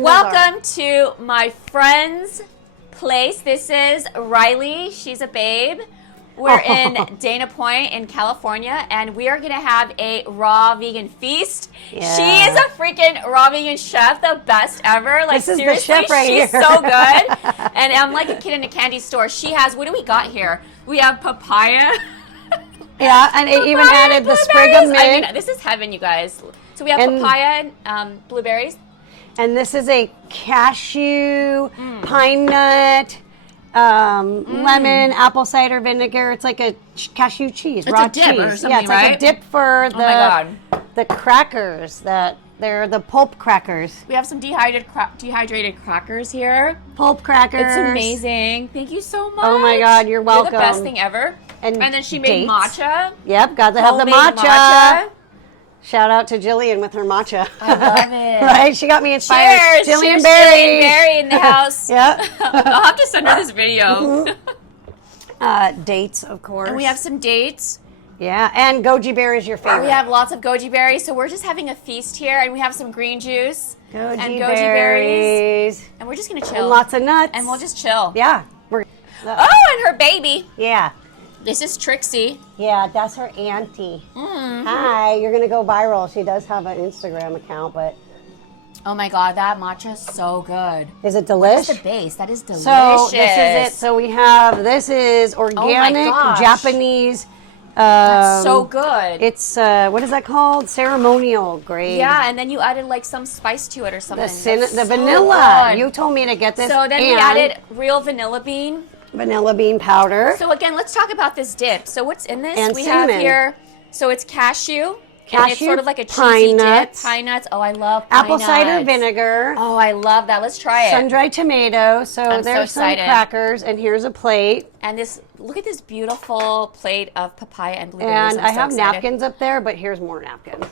Welcome to my friend's place. This is Riley. She's a babe. We're in Dana Point in California, and we are going to have a raw vegan feast. Yeah. She is a freaking raw vegan chef, the best ever. Like, this seriously, is the chef right she's here. so good. And I'm like a kid in a candy store. She has, what do we got here? We have papaya. Yeah, and it even added the sprig of mint. I mean, this is heaven, you guys. So we have papaya and blueberries. And this is a cashew, pine nut, lemon, apple cider vinegar. It's like a cashew cheese, raw cheese. Or something, yeah, it's like a dip for the crackers. They're the pulp crackers. We have some dehydrated crackers here. Pulp crackers. It's amazing. Thank you so much. Oh my God, you're welcome. You're the best thing ever. And then she made matcha. Yep, got to have the matcha. Shout out to Jillian with her matcha. I love it. Right? She got me inspired. Cheers. Jillian Cheers, Berry. Jillian Berry in the house. Yeah. I'll have to send her this video. Dates, of course. And we have some dates. Yeah, and goji berry is your favorite. We have lots of goji berries, so we're just having a feast here, and we have some green juice and goji berries. And we're just going to chill. And lots of nuts. And we'll just chill. Yeah. Oh, and her baby. Yeah. This is Trixie. Yeah, that's her auntie. Hi, you're going to go viral. She does have an Instagram account, but... Oh my God, that matcha is so good. Is it delicious? What's the base? That is delicious. So this is it. So we have, this is organic Japanese... that's so good. It's, what is that called? Ceremonial grade. Yeah, and then you added like some spice to it or something. The vanilla. Good. You told me to get this. So then we added real vanilla bean. Vanilla bean powder. So again, let's talk about this dip. So what's in this? And we cinnamon. have here, so it's cashew. And it's sort of like a cheesy pine nuts, dip. Pine nuts. Oh, I love pine apple nuts. cider vinegar. Oh, I love that. Let's try it. Sun-dried tomato. So I'm there's so some crackers, and here's a plate. And look at this beautiful plate of papaya and blueberries. And I have napkins up there, but here's more napkins.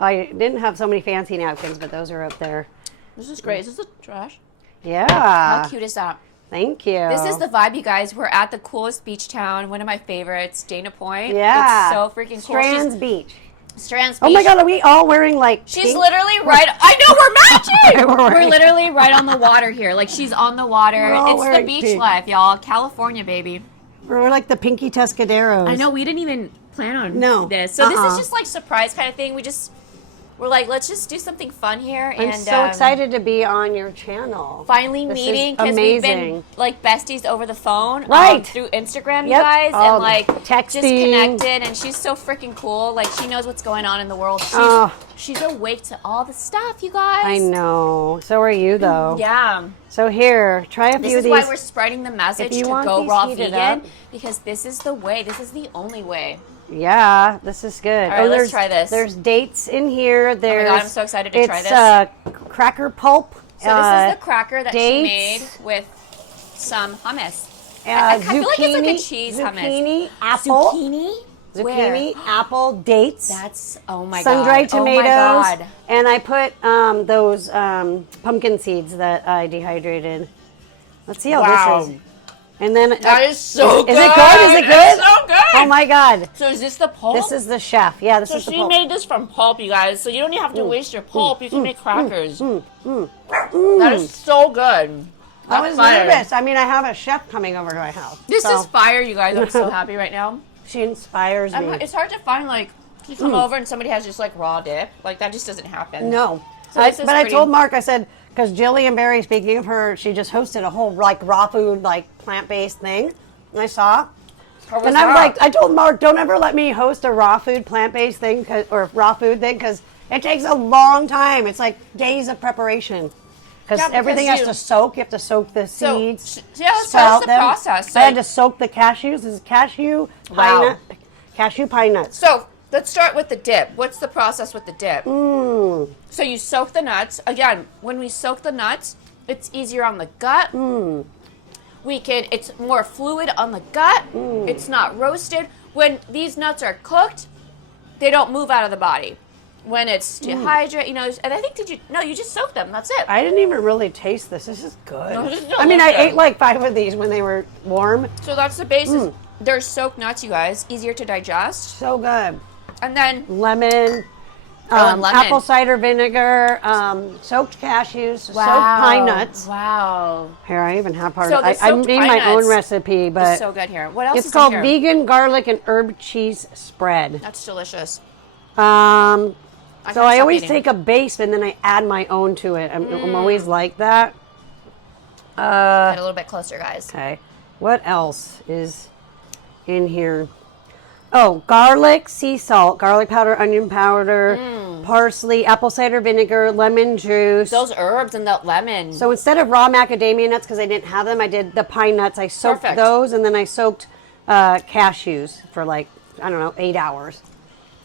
I didn't have so many fancy napkins, but those are up there. This is great. Is this a trash? Yeah. How cute is that? Thank you. This is the vibe, you guys. We're at the coolest beach town, one of my favorites, Dana Point. Yeah. It's so freaking cool. Strands Beach. Strands Beach. Oh my God, are we all wearing like She's pink? literally right. I know, we're matching. We're literally right on the water here. Like, she's on the water. It's the beach life, y'all. California, baby. We're like the Pinky Tuscaderos. I know, we didn't even plan on this. So this is just like surprise kind of thing. We're like, let's just do something fun here. I'm so excited to be on your channel. Finally meeting, because we've been like besties over the phone. Through Instagram, you guys. And like texting. Just connected. And she's so freaking cool. Like, she knows what's going on in the world. She's awake to all the stuff, you guys. I know. So are you, though. Yeah. So here, try a few of these. This is why we're spreading the message to go raw vegan. Because this is the way. This is the only way. Yeah, this is good. All right, let's try this. There's dates in here. Oh my God, I'm so excited to try this. It's cracker pulp. So this is the cracker that she made with some hummus. I feel like it's like a cheese hummus. Apple. Zucchini, apple, dates. That's, oh my God. Sun-dried tomatoes. Oh my God. And I put those pumpkin seeds that I dehydrated. Let's see how this is. And then that is so good. Is it good? Is it good? It's so good. Oh my God. So is this the pulp? This is the chef. Yeah, this is the pulp. So she made this from pulp, you guys. So you don't even have to waste your pulp. You can make crackers. That is so good. I was nervous. I mean, I have a chef coming over to my house. This is fire, you guys. I'm so happy right now. She inspires me. It's hard to find, like, you come over and somebody has just, like, raw dip. Like, that just doesn't happen. No. So but I told Mark, I said, because Jillian Berry, speaking of her, she just hosted a whole, like, raw food, like, plant-based thing. And I saw. And I'm like, I told Mark, don't ever let me host a raw food, plant-based thing, or raw food thing, because it takes a long time. It's like days of preparation. Because everything has to soak. You have to soak the seeds. That's the process. I had to soak the cashews. This is cashew pine nuts. So let's start with the dip. What's the process with the dip? So you soak the nuts. Again, when we soak the nuts, it's easier on the gut. It's more fluid on the gut. It's not roasted. When these nuts are cooked, they don't move out of the body. When it's dehydrated, and I think you just soak them. That's it. I didn't even really taste this. This is good. No, this is I mean, I ate like 5 of these when they were warm. So that's the basis. They're soaked nuts, you guys. Easier to digest. So good. And then lemon, and lemon. apple cider vinegar, soaked cashews, soaked pine nuts. Wow. Here, I even have part So of the it. I soaked made pine my own nuts recipe, but It's so good here. What else it's is called in here? vegan garlic and herb cheese spread. That's delicious. So I stop always eating. take a base and then I add my own to it. I'm always like that. Get a little bit closer, guys. Okay. What else is in here? Oh, garlic, sea salt, garlic powder, onion powder, parsley, apple cider vinegar, lemon juice. Those herbs and that lemon. So instead of raw macadamia nuts, because I didn't have them, I did the pine nuts. I soaked those, and then I soaked cashews for like, I don't know, 8 hours.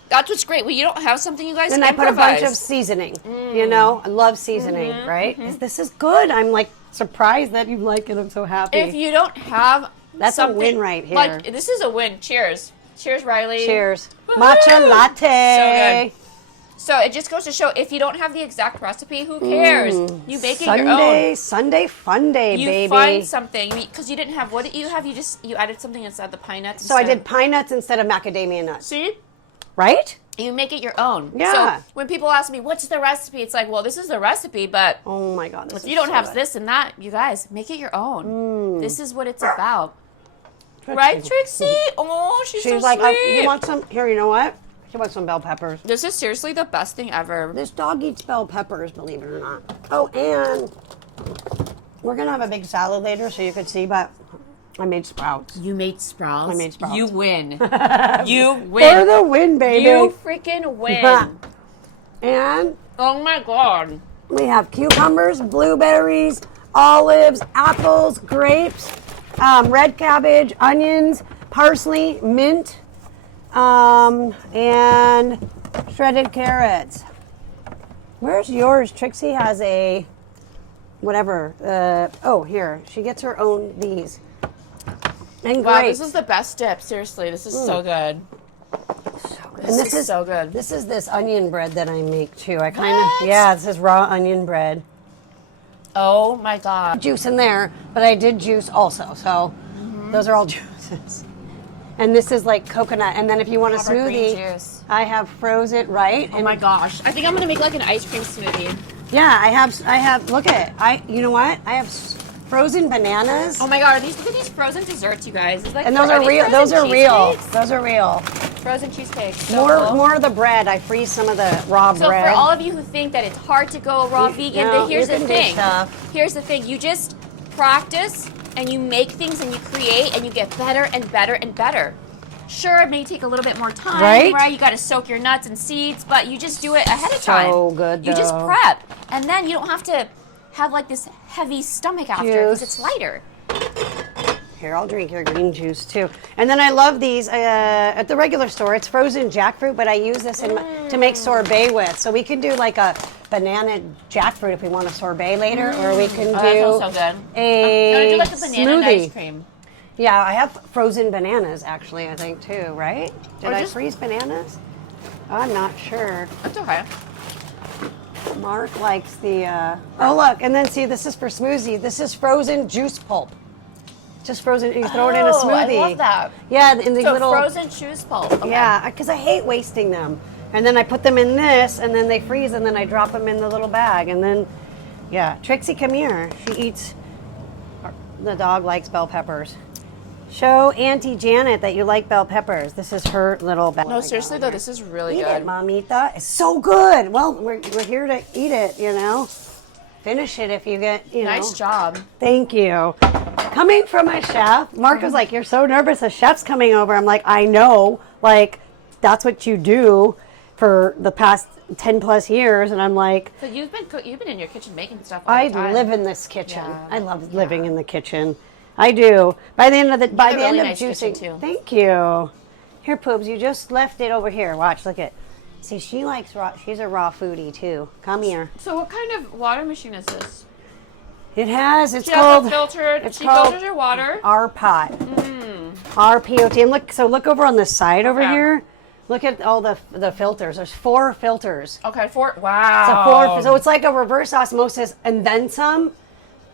That's what's great. Well, you don't have something, you guys And improvise. I put a bunch of seasoning. You know, I love seasoning, right? This is good. I'm like surprised that you like it. I'm so happy. If you don't have That's something, a win right here. Like, this is a win. Cheers. Cheers, Riley. Cheers. Woo-hoo! Matcha latte. So good. So it just goes to show, if you don't have the exact recipe, who cares? You make it your own. Sunday fun day, You baby. find something, because you didn't have, what did you have? You added something inside the pine nuts. So I did pine nuts instead of macadamia nuts. See? Right? You make it your own. Yeah. So when people ask me, what's the recipe? It's like, well, this is the recipe, but Oh my God. if you don't have this and that, you guys, make it your own. This is what it's about. Right, Trixie? Oh, she's so like, sweet. you want some? Here, you know what? She wants some bell peppers. This is seriously the best thing ever. This dog eats bell peppers, believe it or not. Oh, and we're going to have a big salad later so you could see, but I made sprouts. You made sprouts? I made sprouts. You win. You win. For the win, baby. You freaking win. And Oh my God. we have cucumbers, blueberries, olives, apples, grapes, red cabbage, onions, parsley, mint, and shredded carrots. Where's yours? Trixie has a whatever. Oh, here. She gets her own these. And Wow, grapes. this is the best dip. Seriously, this is so good. This is so good. This is this onion bread that I make too. I kind of, yeah, this is raw onion bread. Oh my God. Juice in there, but I did juice also. So those are all juices. And this is like coconut. And then if you want a Have our green smoothie, juice. I have froze it right. Oh my gosh. I think I'm gonna make like an ice cream smoothie. Yeah, I have. Look at it. You know what? I have frozen bananas. Oh my God, look at these frozen desserts, you guys. It's like, And those are real. Those are real. Those are real. Frozen cheesecakes. So cool. More of the bread. I freeze some of the raw So bread. for all of you who think that it's hard to go raw vegan, no, here's you the can do thing. stuff. Here's the thing. You just practice and you make things and you create and you get better and better and better. Sure, it may take a little bit more time, Right? You got to soak your nuts and seeds, but you just do it ahead of time. So good, You just though. prep, and then you don't have to have like this heavy stomach after because Juice. it's lighter. Here, I'll drink your green juice too. And then I love these at the regular store. It's frozen jackfruit, but I use this to make sorbet with. So we can do like a banana jackfruit if we want a sorbet later, or we can do that sounds so good. a You want to do like the banana and smoothie. ice cream? Yeah, I have frozen bananas actually, I think too, right? Did Or I just- freeze bananas? I'm not sure. That's okay. Mark likes the, oh look, and then see, this is for smoothie. This is frozen juice pulp. Just frozen, you throw it in a Oh, smoothie. I love that. Yeah, in these So little. frozen juice pulp. Okay. Yeah, because I hate wasting them. And then I put them in this, and then they freeze, and then I drop them in the little bag. And then, yeah. Trixie, come here. She eats, the dog likes bell peppers. Show Auntie Janet that you like bell peppers. This is her little bell. No, seriously though, this is really Eat good. it, Mamita. It's so good. Well, we're here to eat it, you know. Finish it if you get, you know. Nice job. Thank you. Coming from a chef, Mark was like, "You're so nervous. A chef's coming over." I'm like, "I know. Like, that's what you do for the past 10 plus years." And I'm like, So you've been in your kitchen making stuff all "I the time. live in this kitchen. Yeah. I love living in the kitchen. I do." By the end of really end nice of kitchen, juicing, too. thank you. Here, Poobs, you just left it over here. Watch, look at. See, she likes raw. She's a raw foodie too. Come here. So what kind of water machine is this? It has. It's She has called. it filtered. It's She called filters your water. R pot. RPOT. And look over on the side over Okay. here. Look at all the filters. There's 4 filters. Okay, So wow. so it's like a reverse osmosis and then some.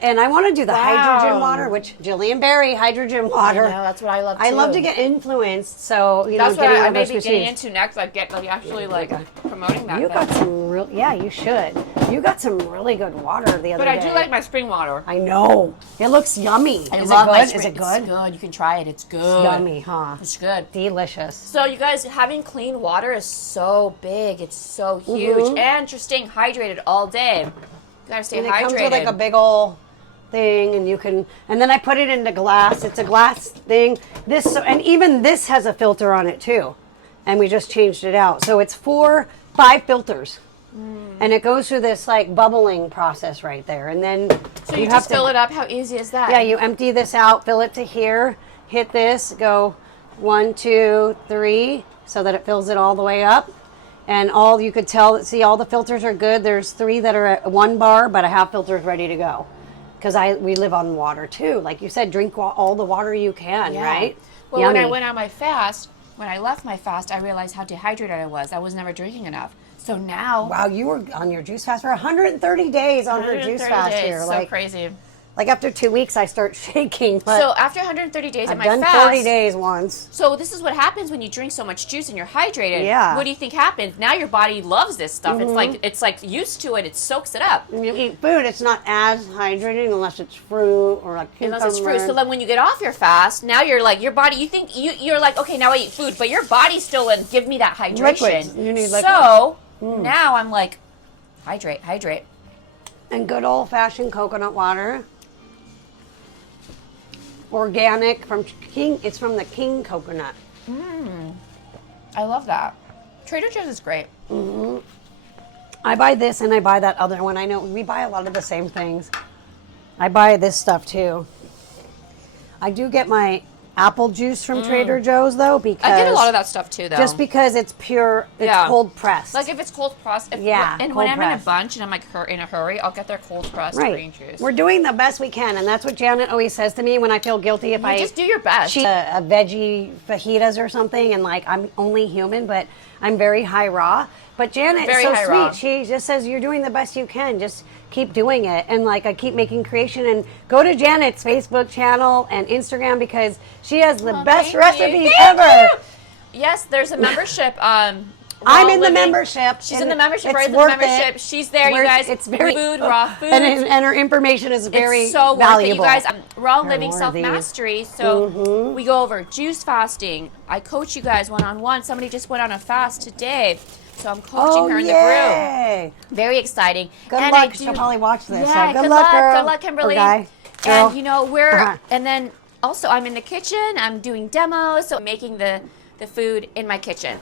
And I want to do the Wow. hydrogen water, which Jillian Berry hydrogen water. I know, that's what I love too. I love to get influenced, so That's what I may be machines. getting into next. Like actually promoting that. You got some real, yeah, you should. You got some really good water the other day. But I do like my spring water. I know. It looks yummy. Is Is it it good? It's good. You can try it. It's good. It's yummy, huh? It's good. Delicious. So you guys, having clean water is so big. It's so huge, and you're staying hydrated all day. You gotta stay And it hydrated. comes with like a big old thing, and you can, and then I put it into glass. It's a glass thing. And even this has a filter on it too, and we just changed it out. So it's 5 filters, and it goes through this like bubbling process right there, and then So you just fill it up. How easy is that? Yeah, you empty this out, fill it to here, hit this, go 1, 2, 3, so that it fills it all the way up. And all you could tell, see, all the filters are good. There's 3 that are at 1 bar, but a half filter is ready to go. Because we live on water too. Like you said, drink all the water you can, right? Well, Yummy. when I went on my fast, when I left my fast, I realized how dehydrated I was. I was never drinking enough. So now, Wow, you were on your juice fast for 130 days on her juice 130 fast days, here. so Like crazy. Like after 2 weeks, I start shaking. But So after 130 days I've of my done fast, 40 days once. So this is what happens when you drink so much juice and you're hydrated. Yeah. What do you think happens? Now your body loves this stuff. It's like used to it. It soaks it up. When you eat food, it's not as hydrating unless it's fruit or like cucumber. Unless it's fruit. So then when you get off your fast, now you're like, your body, you think, you're like, okay, now I eat food. But your body's still like, give me that hydration. Liquid. You need liquid. So now I'm like, hydrate. And good old-fashioned coconut water. Organic from King. It's from the King coconut. I love that. Trader Joe's is great. I buy this and I buy that other one. I know we buy a lot of the same things. I buy this stuff too. I do get my apple juice from Trader Joe's though, because I get a lot of that stuff too, though. just because it's pure. It's Yeah. cold pressed. Like if it's cold pressed. Yeah, And cold when I'm in a pressed. bunch and I'm like in a hurry, I'll get their cold pressed green juice. We're doing the best we can, and that's what Janet always says to me when I feel guilty if You I just do your best. She a veggie fajitas or something, and like I'm only human, but I'm very high raw. But Janet Very is so high sweet. raw. She just says you're doing the best you can. Just keep doing it, and like I keep making creation. And go to Janet's Facebook channel and Instagram because she has the best thank you. recipes Thank ever. you. Yes, there's a membership. I'm Raw in the Living. membership. She's and in the membership, it's right? The worth membership. it. She's there, you guys. It's very food, raw food. and her information is very It's so valuable. worth it, you guys. Raw There are Living more of Self these. Mastery. So we go over juice fasting. I coach you guys one-on-one. Somebody just went on a fast today. So I'm coaching her in the group. yay. Very exciting. Good And luck. I She'll do- probably watch this. Yeah, so good luck, girl. Good luck, Kimberly. Or guy. Girl. And you know, we're Uh-huh. and then also I'm in the kitchen, I'm doing demos, so I'm making the food in my kitchen.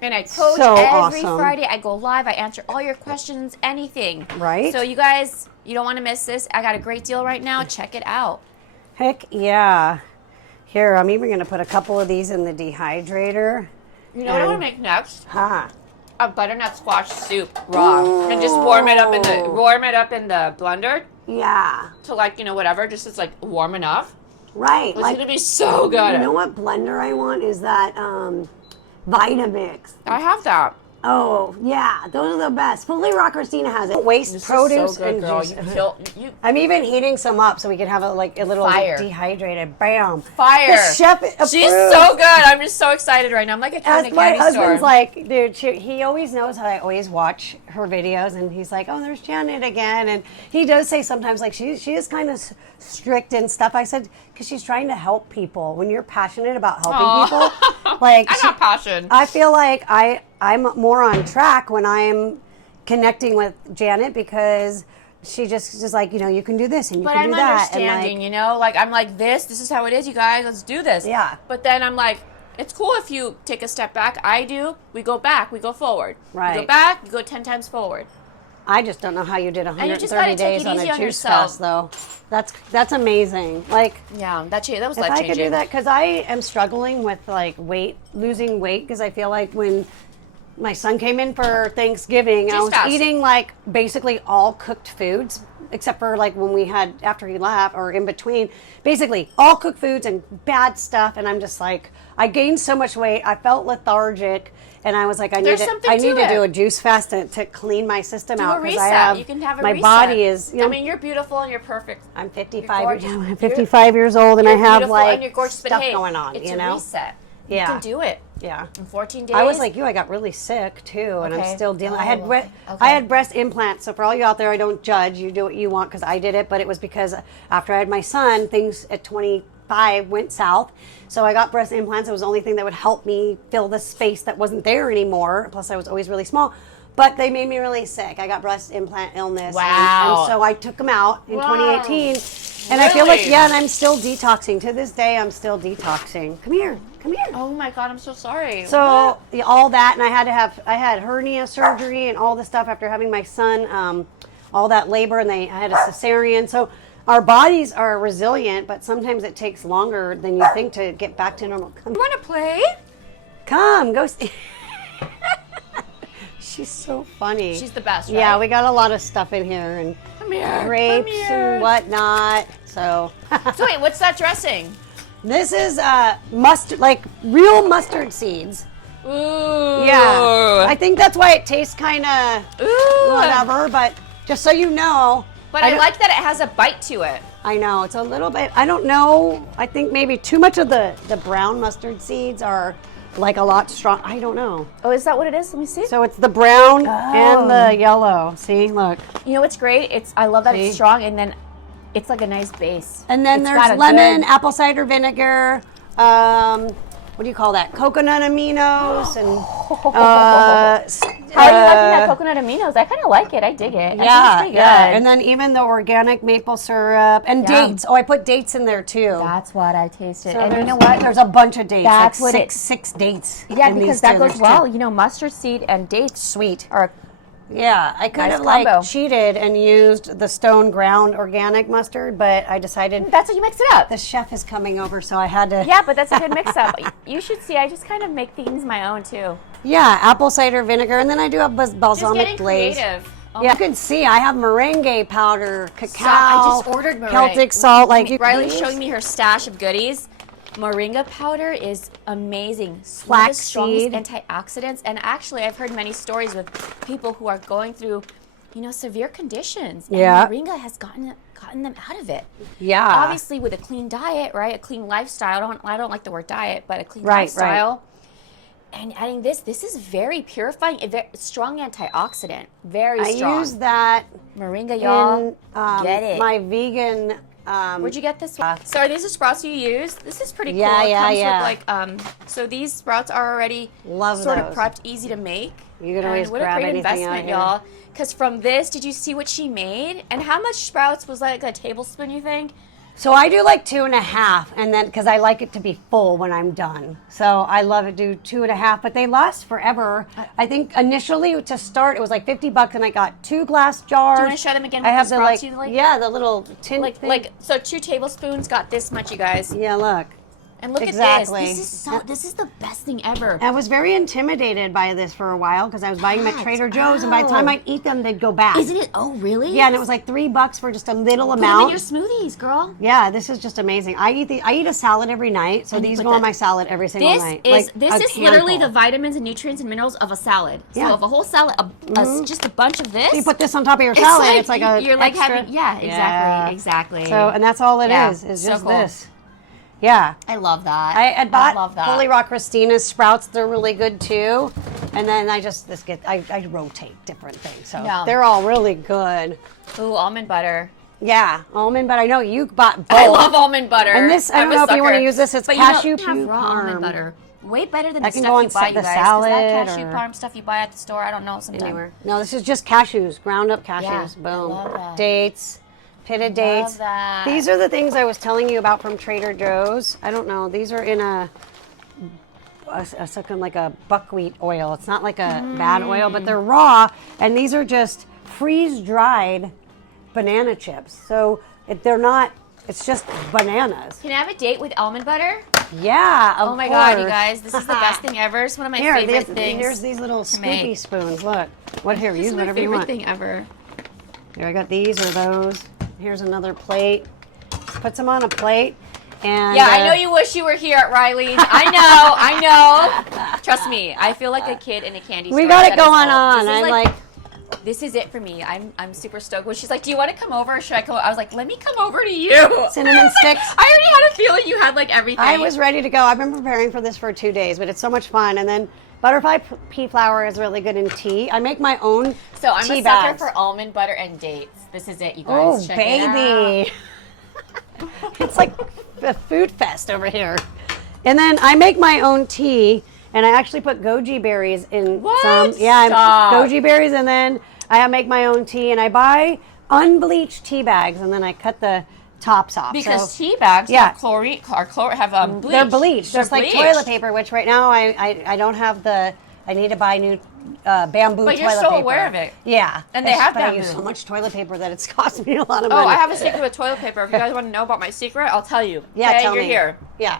And I coach So every awesome. Friday. I go live, I answer all your questions, anything. Right. So you guys, you don't want to miss this. I got a great deal right now. Check it out. Heck yeah. Here, I'm even going to put a couple of these in the dehydrator. You know what I want to make next? Huh. A butternut squash soup raw. And just warm it up in the blender Yeah. to like, whatever, just it's like warm enough. Right. It's gonna be so good. You know what blender I want is that Vitamix. I have that. Oh, yeah. Those are the best. Fully Raw Christina has it. Waste This produce is so good, and girl. juice. You I'm even heating some up so we can have a little Fire. dehydrated. Bam. fire. The chef approved. She's so good. I'm just so excited right now. I'm like a kid As in a my candy husband's store. like, dude, he always knows how I always watch her videos, and he's like, oh, there's Janet again, and he does say sometimes like she is kind of strict and stuff. I said because she's trying to help people. When you're passionate about helping people, like I got passion. I feel like I'm more on track when I'm connecting with Janet because she just is like, you can do this and you But can I'm do that. understanding, like I'm like this is how it is, you guys. Let's do this. Yeah. But then I'm like, it's cool if you take a step back. I do. We go back. We go forward. Right. We go back. You go 10 times forward. I just don't know how you did you just gotta 130 take days it on easy a on juice yourself. fast, though. That's amazing. Like, Yeah, that was if life I changing. could do that, because I am struggling with like losing weight, because I feel like when my son came in for Thanksgiving, I Juice was fast. eating like basically all cooked foods, except for like when we had after he left or in between, basically all cooked foods and bad stuff. And I'm just like, I gained so much weight. I felt lethargic. And I was like, I There's need something to to it. do a juice fast to clean my system Do out. a 'cause reset. You can have a my reset. body is, I mean, you're beautiful and you're perfect. I'm 55. You're gorgeous. I'm 55 years old, and I You're have beautiful like and you're gorgeous, but stuff hey, going on. It's you a know, reset. Yeah. You can do it. Yeah. In 14 days. I was like you. I got really sick too, and Okay. I'm still dealing. Oh, okay. I had breast implants. So for all you out there, I don't judge. You do what you want because I did it. But it was because after I had my son, things at 25 went south. So I got breast implants. It was the only thing that would help me fill the space that wasn't there anymore. Plus, I was always really small. But they made me really sick. I got breast implant illness. Wow. And so I took them out in Wow. 2018. And I feel like, Really? yeah, and I'm still detoxing. To this day, I'm still detoxing. Come here. Come here. Oh my God, I'm so sorry. So all that, and I had hernia surgery and all this stuff after having my son, all that labor, and I had a cesarean. So our bodies are resilient, but sometimes it takes longer than you think to get back to normal. Come, You want to play? come, go. She's so funny. She's the best, right? Yeah, we got a lot of stuff in here and Come here. grapes Come here. and whatnot. So. So wait, what's that dressing? This is mustard, like real mustard seeds. Ooh. Yeah, I think that's why it tastes kind of Ooh. whatever. But just so you know, But I don't- like that it has a bite to it. I know it's a little bit. I don't know. I think maybe too much of the brown mustard seeds are like a lot strong. I don't know. Oh, is that what it is? Let me see. So it's the brown and the yellow. See, look. You know what's great? I love that See? it's strong, and then it's like a nice base. And then It's there's got a lemon, good- apple cider vinegar. What do you call that? Coconut aminos and. How are you liking that coconut aminos? I kind of like it. I dig it. I think it's Yeah, pretty yeah. good. And then even the organic maple syrup and Yum. dates. Oh, I put dates in there too. That's what I tasted. So and you there's- know what? There's a bunch of dates. That's like what it- six dates. Yeah, in because these that two. goes There's well. two. You know, mustard seed and dates Sweet. are Yeah, I could Nice have combo. like cheated and used the stone ground organic mustard, but I decided that's how you mix it up. the chef is coming over, so I had to. Yeah, but that's a good mix up. You should see. I just kind of make things my own too. Yeah, apple cider vinegar, and then I do have Just balsamic getting glaze. creative. Oh Yeah, my you can see I have merengue powder, cacao. I just ordered meringue. Celtic salt. Like Riley's these- showing me her stash of goodies. Moringa powder is amazing. Sweetest, strongest Flaxseed. antioxidants. And actually, I've heard many stories with people who are going through, severe conditions. And Yeah. moringa has gotten them out of it. Yeah. Obviously, with a clean diet, right? A clean lifestyle. I don't like the word diet, but a clean Right, lifestyle. And adding this is very purifying, a very strong antioxidant. Very I strong. use that Moringa, y'all. in Get it. my vegan. Where'd you get this one? So are these the sprouts you use? This is pretty Yeah, cool. It yeah, comes yeah. with so these sprouts are already Love sort those. of prepped, easy to make. You can And always what grab a great anything out investment, here. y'all. Because from this, did you see what she made? And how much sprouts was like a tablespoon, you think? So I do like 2.5, and then because I like it to be full when I'm done. So I love to do 2.5, but they last forever. I think initially to start it was like $50, and I got 2 glass jars. Do you want to show them again I what have the the sprouts like, you like? yeah, the little tin thing. So 2 tablespoons got this much, you guys. Yeah, look. And look Exactly. at this. This is the best thing ever. I was very intimidated by this for a while because I was buying them at Trader Joe's, and by the time I'd eat them, they'd go bad. Isn't it? Oh, really? Yeah, and it was like $3 for just a little Put them amount. in your smoothies, girl. Yeah, this is just amazing. I eat a salad every night, so And you these put go on that- my salad every single This night. is Like this a is literally the handful. vitamins and nutrients and minerals of a salad. So Yeah. of a whole salad, just a bunch of this. You put this on top of your salad. It's like a you're like extra- having exactly. So and that's all it Yeah, is. Is so just cool. this. Yeah. I love that. I bought love that. Fully Raw Christina's sprouts. They're really good too. And then I rotate different things. So Yeah. they're all really good. Ooh, almond butter. Yeah, almond, but I know you bought both. I love almond butter. And this, I I'm don't a know if you want to sucker. use this. It's But cashew you don't have raw parm. almond butter. Way better than That the can stuff go you on buy, the you guys. 'Cause salad that cashew or- parm stuff you buy at the store, I don't know sometimes. Anywhere. No, this is just cashews, ground up cashews. Yeah, I Boom. love that. Dates, pitted dates. that. These are the things I was telling you about from Trader Joe's. I don't know. These are in a something like a buckwheat oil. It's not like a bad oil, but they're raw. And these are just freeze dried banana chips. So they're not. It's just bananas. Can I have a date with almond butter? Yeah. Of Oh my god, you course. guys, this is the best thing ever. It's one of my Here, favorite things. here's these little to scoopy make. spoons. Look. What here? This Use is my whatever you favorite want. thing ever. Here, I got these or those. Here's another plate. Put some on a plate. And yeah, I know you wish you were here at Riley's. I know. Trust me, I feel like a kid in a candy store. We got it going on. I'm like, this is it for me. I'm super stoked. When she's like, do you want to come over or should I come over? I was like, let me come over to you. Cinnamon sticks. I already had a feeling you had like everything. I was ready to go. I've been preparing for this for 2 days, but it's so much fun. And then butterfly pea flour is really good in tea. I make my own So I'm tea a sucker bags. for almond butter and dates. This is it, you guys. Oh, Check baby. It's like a food fest over here. And then I make my own tea, and I actually put goji berries in What? some. Yeah, Stop. goji berries, and then I make my own tea, and I buy unbleached tea bags, and then I cut the tops off. Because So tea bags Yeah. have chlorine, have bleach. they're bleached, They're just like bleached. toilet paper, which right now I don't have the. I need to buy new bamboo But toilet you're so paper. aware of it. Yeah. And they have but I bamboo. use so much toilet paper that it's cost me a lot of Oh, money. I have a secret with toilet paper. If you guys want to know about my secret, I'll tell you. Yeah, okay, tell you're me. here. Yeah.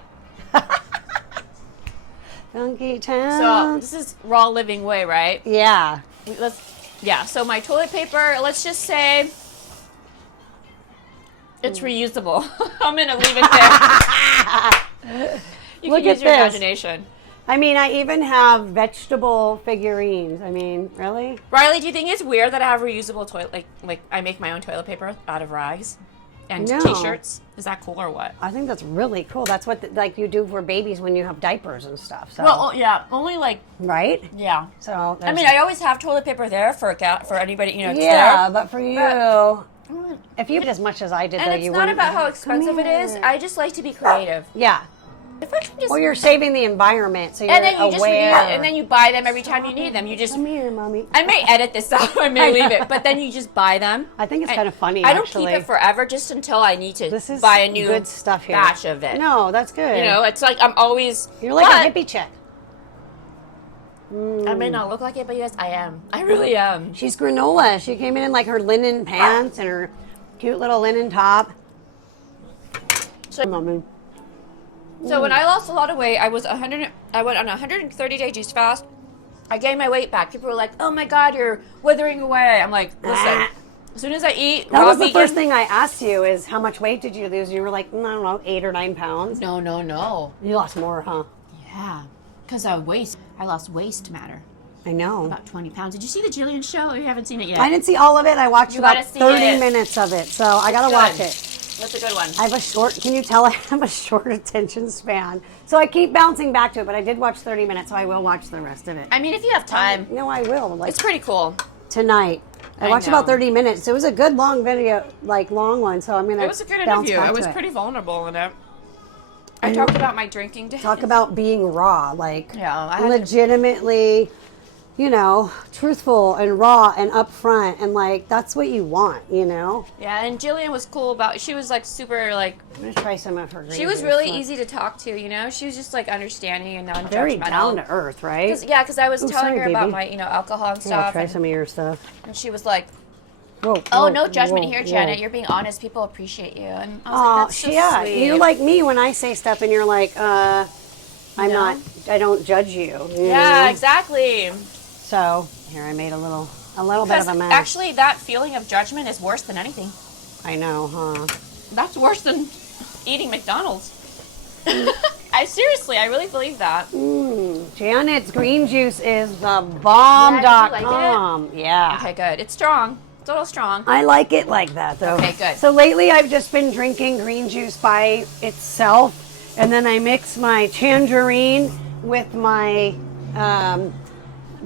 Funky So town. this is raw living way, right? Yeah. So my toilet paper, let's just say it's reusable. I'm gonna leave it there. You Look can use at your this. imagination. I mean, I even have vegetable figurines. I mean, really? Riley, do you think it's weird that I have reusable toilet like I make my own toilet paper out of rags and No. t-shirts? Is that cool or what? I think that's really cool. That's what like you do for babies when you have diapers and stuff. So Well, yeah, only like right? yeah. So I there's- mean, I always have toilet paper there for anybody, it's yeah, there. but for you, if you did as much as I did, And though, it's you not wouldn't. about how Come expensive it is. here. I just like to be creative. Yeah. If I can just Well, you're saving the environment, so you're and then you just aware. and then you buy them every time you need them. You just Come here, mommy. I may edit this out. I may leave it, but then you just buy them. I think it's kind of funny. I don't actually. keep it forever, just until I need to This is buy a new good stuff here. batch of it. No, that's good. It's like I'm always. You're like but a hippie chick. I may not look like it, but yes, I am. I really am. She's granola. She came in like her linen pants and her cute little linen top. So, Mommy. so when I lost a lot of weight, I went on a 130-day juice fast. I gained my weight back. People were like, "Oh my God, you're withering away." I'm like, listen. As soon as I eat That raw was the vegan, first thing I asked you is how much weight did you lose? You were like, I don't know, 8 or 9 pounds. No. You lost more, huh? Yeah, because I lost waist matter. I know. About 20 pounds. Did you see the Jillian show? Or you haven't seen it yet? I didn't see all of it. I watched You about gotta see 30 it. minutes of it, so I gotta watch it. That's a good one. I have a short, can you tell I have a short attention span? So I keep bouncing back to it, but I did watch 30 minutes, so I will watch the rest of it. I mean, if you have time, No, I will. Like it's pretty cool. tonight. I watched know. about 30 minutes. It was a good long video, like long one, so I'm gonna It was a good bounce interview. back I was to it. pretty vulnerable in it. I talked about my drinking days. Talk about being raw, like Yeah, I had to- legitimately, truthful and raw and upfront, and like that's what you want, Yeah, and Jillian was cool about. She was like super like. I'm gonna try some of her. green She was juice. really Look. easy to talk to. She was just like understanding and non-judgmental. Very down to earth, right? Because I was Ooh, telling sorry, her about baby. my alcohol and Yeah, I'll stuff, try some of your stuff. and she was like, Whoa, "Oh, whoa, no judgment whoa, here, whoa. Janet. You're being honest. People appreciate you." And I was Aw, like, "That's so yeah, sweet." you're like me when I say stuff, and you're like, I'm not. I don't judge you. Yeah, know? exactly. So here, I made a little bit of Because a mess. actually, that feeling of judgment is worse than anything. I know, huh? That's worse than eating McDonald's. I really believe that. Janet's green juice is the bomb.com. Yeah, did you like Yeah. Okay, good. It's strong. It's a little strong. I like it like that, though. Okay, good. So lately, I've just been drinking green juice by itself, and then I mix my tangerine with my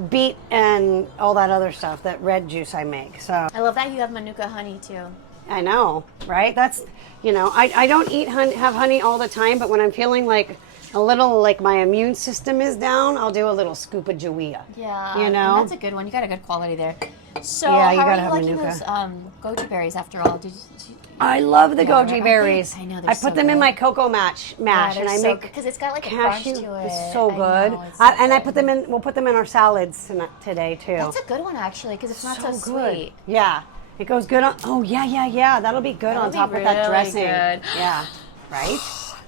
beet and all that other stuff, that red juice I make. So I love that you have Manuka honey too. I know, right? That's, I don't have honey all the time, but when I'm feeling like a little, like my immune system is down, I'll do a little scoop of Jawea. Yeah, You and know? that's a good one. You got a good quality there. So Yeah, you how are gotta you have liking Manuka. those goji berries after all? Did you I love the Yeah, goji right? berries. I know, they're I put so them in good. my cocoa mash, and I make because it's got like a crunch cashew. to it. It's so I good. know, it's so And I good. put them in. We'll put them in our salads today too. That's a good one actually because it's not so good. sweet. Yeah, it goes good on. Oh yeah. That'll be good on That'll be top of that really dressing. good. Yeah, right.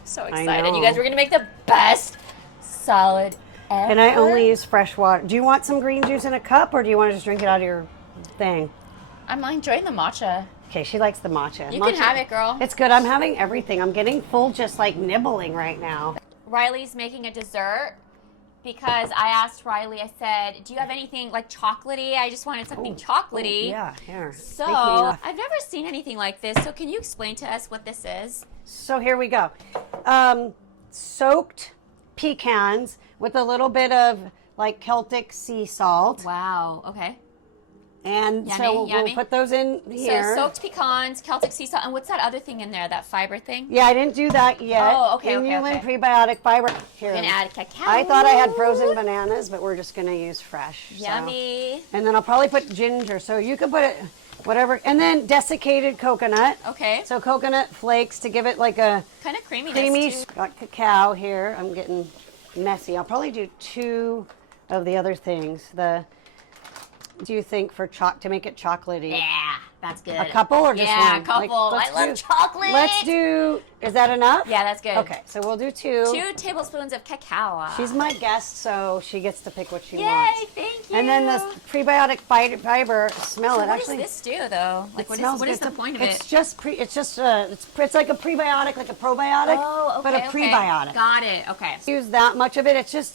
So I excited! know. You guys, we're gonna make the best salad ever. And I only use fresh water. Do you want some green juice in a cup, or do you want to just drink it out of your thing? I'm enjoying the matcha. Okay, she likes the matcha. You can have it, girl. It's good. I'm having everything. I'm getting full just like nibbling right now. Riley's making a dessert because I asked Riley, I said, do you have anything like chocolatey? I just wanted something chocolatey. Yeah, here. So I've never seen anything like this. So can you explain to us what this is? So here we go. Soaked pecans with a little bit of like Celtic sea salt. Wow. Okay. And Yummy, so yummy. we'll put those in here. So soaked pecans, Celtic sea salt, and what's that other thing in there? That fiber thing? Yeah, I didn't do that yet. Oh, okay, Inulin okay. prebiotic fiber. Here. We're gonna add cacao. I thought I had frozen bananas, but we're just gonna use fresh. Yummy. So. And then I'll probably put ginger. So you can put it, whatever. And then desiccated coconut. Okay. So coconut flakes to give it like a Kind of creamy. Got cacao here. I'm getting messy. I'll probably do 2 of the other things. Do you think to make it chocolatey? Yeah, that's good. A couple or just one? Yeah, a couple. Like, I love chocolate. Let's do, is that enough? Yeah, that's good. Okay, so we'll do 2. 2 tablespoons of cacao. She's my guest, so she gets to pick what she Yay, wants. thank you. And then the prebiotic fiber, smell So it. what Actually, does this do, though? Like, what is the point of it? It's like a prebiotic, like a probiotic, but a prebiotic. Got it. Okay. Use that much of it. It's just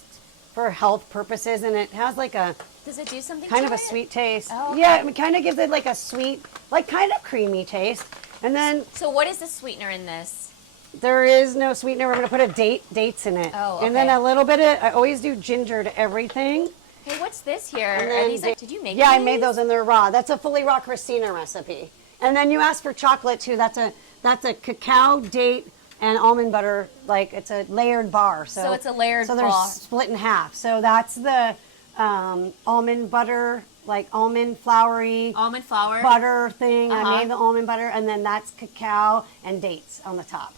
for health purposes, and it has like a Does it do something kind to of a it? sweet taste. Oh, okay. Yeah, it kind of gives it like a sweet, like kind of creamy taste. And then So what is the sweetener in this? there is no sweetener. We're gonna put dates in it. Oh, And then okay. a little bit of, I always do ginger to everything. Hey, what's this here? And Are then these like, did you make Yeah, I these? made those and they're raw. That's a fully raw Christina recipe. And then you asked for chocolate too. That's a cacao, date, and almond butter. Like it's a layered bar. So it's a layered So they're bar. split in half. So that's the almond butter, like almond floury Almond flour. butter thing. Uh-huh. I made the almond butter, and then that's cacao and dates on the top.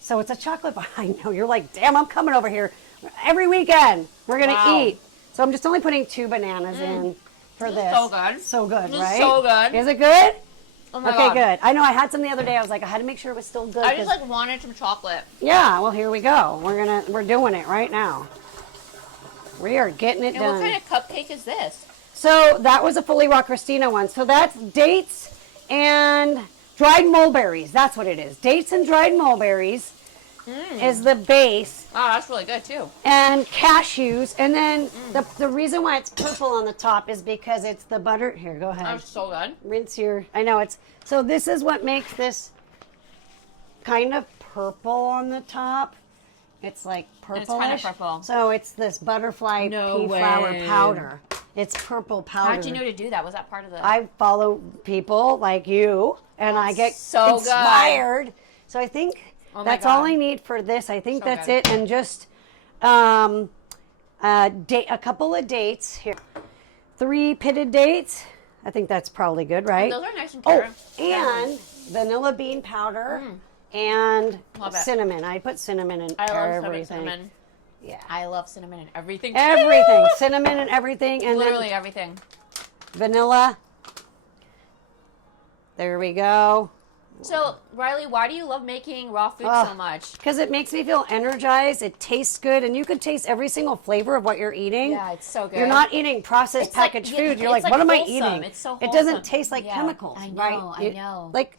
So it's a chocolate bar. I know you're like, damn, I'm coming over here every weekend. We're gonna Wow. eat. So I'm just only putting 2 bananas in for This is this. so good. So good, This is right? so good. Is it good? Oh my Okay, God. good. I know I had some the other day. I was like, I had to make sure it was still good. I just 'cause- like wanted some chocolate. yeah, well, here we go. We're doing it right now. We are getting it And done. what kind of cupcake is this? So that was a fully raw Christina one. So that's dates and dried mulberries. That's what it is. Dates and dried mulberries is the base, Oh, that's really good too. and cashews. And then the reason why it's purple on the top is because it's the butter. Here, go ahead. That's so good. Rinse your. I know it's. So this is what makes this kind of purple on the top. It's like purple. It's kind of purple. So it's this butterfly No pea flower way. powder. It's purple powder. How'd you know to do that? Was that part of the... I follow people like you, and I get so good. inspired. So I think Oh my that's God. all I need for this. I think So that's good. it, and just a couple of dates here. 3 pitted dates. I think that's probably good, right? Those are nice and Oh, pure. and vanilla bean powder and Love it. cinnamon. I put cinnamon in I love everything. cinnamon. Yeah, I love cinnamon and everything. everything, cinnamon and everything, and Literally then everything. vanilla. There we go. So, Riley, why do you love making raw food Oh. so much? Because it makes me feel energized. It tastes good, and you can taste every single flavor of what you're eating. Yeah, it's so good. You're not eating processed It's like- packaged yeah, food. You're it's like, like what am I wholesome. eating? It's so It doesn't wholesome. taste like Yeah, chemicals, I know, right? I know. Like,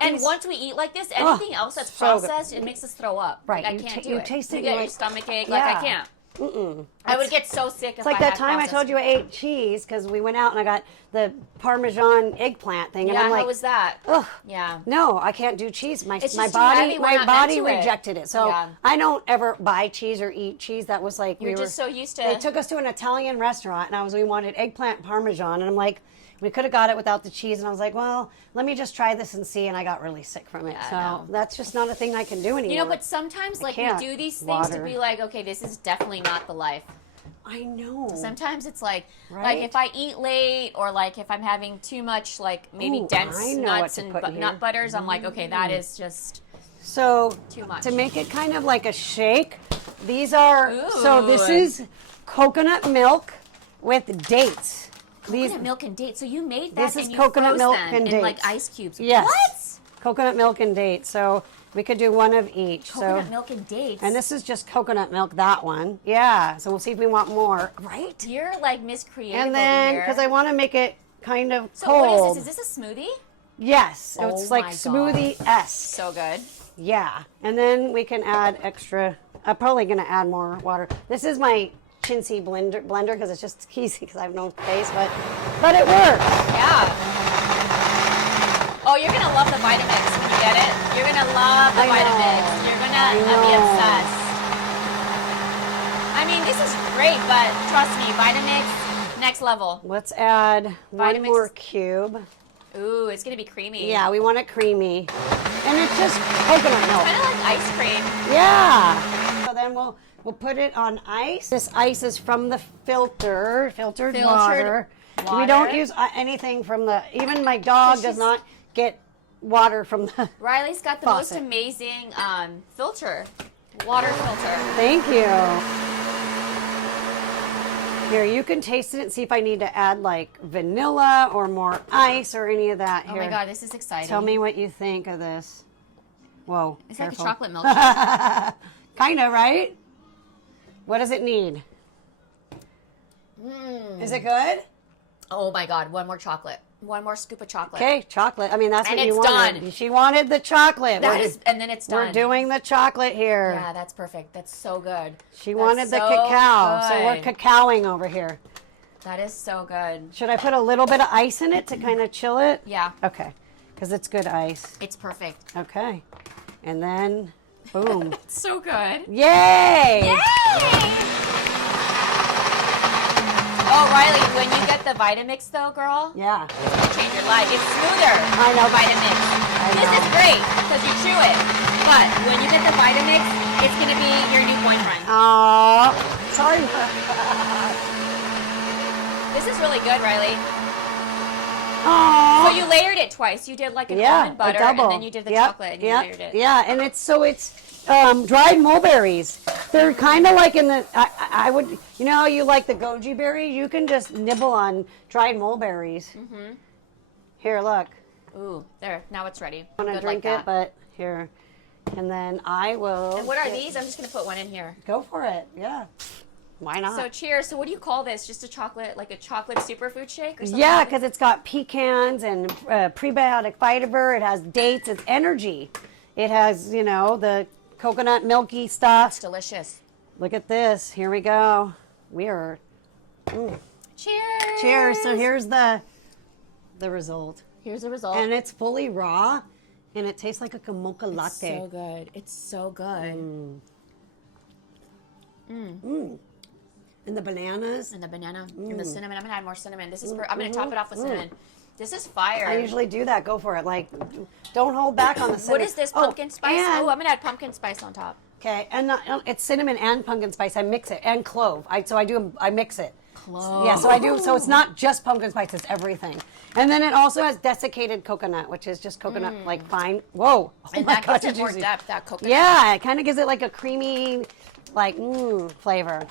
And these- once we eat like this, anything else that's so good. processed, it makes us throw up. Right, Like, I you can't ta- do you it. taste it You and get you're your like, stomach ache. Like, I yeah. can't. mm-mm. I would get so sick if It's like I that had time I processed told you I ate cheese because we went out and I got the Parmesan eggplant thing, and Yeah, I'm like, how was that? ugh. Yeah. No, I can't do cheese. My It's my just too heavy. body We're not meant to it. rejected it. So Yeah. I don't ever buy cheese or eat cheese. That was like You're just so used to... They took us to an Italian restaurant, and we wanted eggplant parmesan, and I'm like, we could have got it without the cheese, and I was like, well, let me just try this and see, and I got really sick from it. Yeah, I so know. that's just not a thing I can do anymore. You know, but sometimes, like, we can't. do these things to Water. be like, okay, this is definitely not the life. I know. Sometimes it's like Right? if I eat late, or like if I'm having too much, like maybe Ooh, dense I know what nuts to and put in nut here. butters, I'm like, okay, that is just So too much. to make it kind of like a shake, these are this Ooh. is coconut milk with dates. Coconut milk and dates. So you made that This and is you coconut froze milk them and in like dates. ice cubes. Yes. What? Coconut milk and dates. So we could do one of each. Coconut so milk and dates. and this is just coconut milk, that one. Yeah. So we'll see if we want more. Right? You're like Miss Creative And then over because here. I want to make it kind of So cold. what is this? Is this a smoothie? Yes, Oh it's like my God. smoothie-esque. So good. Yeah, and then we can add extra. I'm probably going to add more water. This is my chintzy blender because it's just easy because I have no face, but it works. Yeah. Oh, you're going to love the Vitamix when you get it. You're going to love the Vitamix. You're going to be obsessed. I mean, this is great, but trust me, Vitamix, next level. Let's add one Vitamix. more cube. Ooh, it's going to be creamy. Yeah, we want it creamy. And it's just coconut milk. Kind of like ice cream. Yeah. So then we'll put it on ice. This ice is from the filtered water. We don't use anything from the, even my dog does not get water from the Riley's got the faucet. most amazing filter, water filter. Thank you. Here, you can taste it and see if I need to add like vanilla or more ice or any of that. Oh Here. my God, this is exciting. Tell me what you think of this. Whoa. It's careful. like a chocolate milkshake. Kind of, right? What does it need? Is it good? Oh my God, one more chocolate. One more scoop of chocolate. Okay, chocolate. I mean, that's And what you it's wanted. done. She wanted the chocolate. And then it's done. We're doing the chocolate here. Yeah, that's perfect. That's so good. She wanted the cacao. So we're cacaoing over here. That is so good. Should I put a little bit of ice in it to kind of chill it? Yeah. Okay, because it's good ice. It's perfect. Okay. And then, boom. It's so good. Yay! Yay! Oh, Riley, when you get the Vitamix though, girl, Yeah. it's going to change your life. It's smoother. I know. Vitamix. This is great because you chew it. But when you get the Vitamix, it's going to be your new boyfriend. Aww. Sorry. This is really good, Riley. Aww. So you layered it twice. You did like an almond butter, a double. and then you did the chocolate, and you layered it. Yeah, and it's dried mulberries. They're kind of like in the, I would, you know how you like the goji berry? You can just nibble on dried mulberries. Mm-hmm. Here, look. Ooh, there. Now it's ready. I want to drink it, but here. And then I will. And what are these? I'm just going to put one in here. Go for it. Yeah. Why not? So cheers. So what do you call this? Just a chocolate, like a chocolate superfood shake or something? Yeah, because it's got pecans and prebiotic fiber. It has dates. It's energy. It has, the coconut milky stuff. It's delicious. Look at this. Here we go. We are. Cheers. Cheers. So here's the result. Here's the result. And it's fully raw, and it tastes like a mocha latte. It's so good. It's so good. And the bananas. And the banana and the cinnamon. I'm going to add more cinnamon. This is I'm going to top it off with cinnamon. This is fire. I usually do that. Go for it. Like, don't hold back on the cinnamon. What is this? Pumpkin spice? and- Oh, I'm going to add pumpkin spice on top. Okay, and it's cinnamon and pumpkin spice. I mix it, and clove. I mix it. Clove. Yeah, so I do. So it's not just pumpkin spice; it's everything. And then it also has desiccated coconut, which is just coconut, like fine. Whoa! Oh And my that God, gives it did you more see? depth, that coconut. Yeah, it kind of gives it like a creamy, like flavor.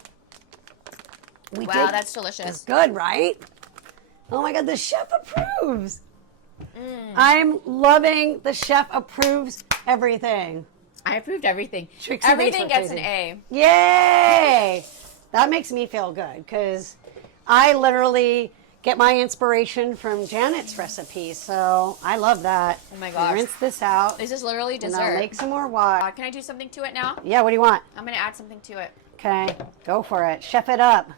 Wow, that's delicious. It's good, right? Oh my God, the chef approves. I'm loving the chef approves everything. I approved everything. Trixie Everything thinks gets we're an A. Yay! That makes me feel good because I literally get my inspiration from Janet's recipes. So I love that. Oh my gosh. Rinse this out. This is literally And I'll dessert. make some more water. Can I do something to it now? Yeah, what do you want? I'm going to add something to it. Okay, go for it. Chef it up.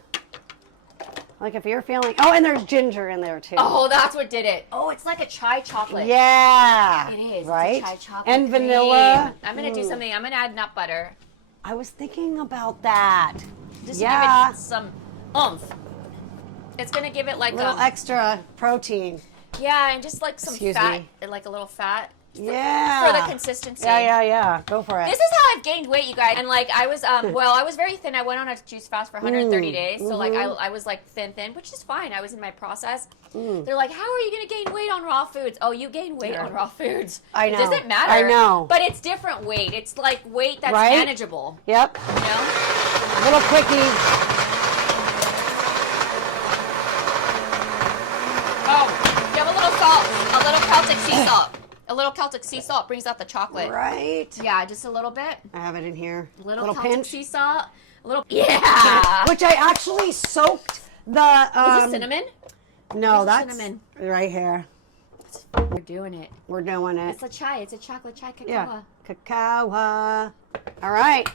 Like if you're feeling, and there's ginger in there too. Oh, that's what did it. Oh, it's like a chai chocolate. Yeah. It is. Right? It's a chai chocolate And cream. vanilla. I'm going to do something. I'm going to add nut butter. I was thinking about that. Just Yeah. to give it some oomph. It's going to give it like A little extra protein. yeah, and just like some Excuse fat, me. and like a little fat. Yeah. For the consistency. Yeah. Go for it. This is how I've gained weight, you guys. And like I was, I was very thin. I went on a juice fast for 130 days. So like I was like thin, which is fine. I was in my process. They're like, how are you going to gain weight on raw foods? Oh, you gain weight on raw foods. I know. It doesn't matter. I know. But it's different weight. It's like weight that's Right? manageable. Yep. You know? Little quickie. Oh, you have a little salt, a little Celtic sea salt. A little Celtic sea salt brings out the chocolate. Right. Yeah, just a little bit. I have it in here. Little Celtic pinch. sea salt. A little. Yeah. Which I actually soaked the. Is it cinnamon? No, Where's the that's cinnamon? right here. first. We're doing it. We're doing it. It's a chai. It's a chocolate chai cacao. Yeah. Cacao. All right.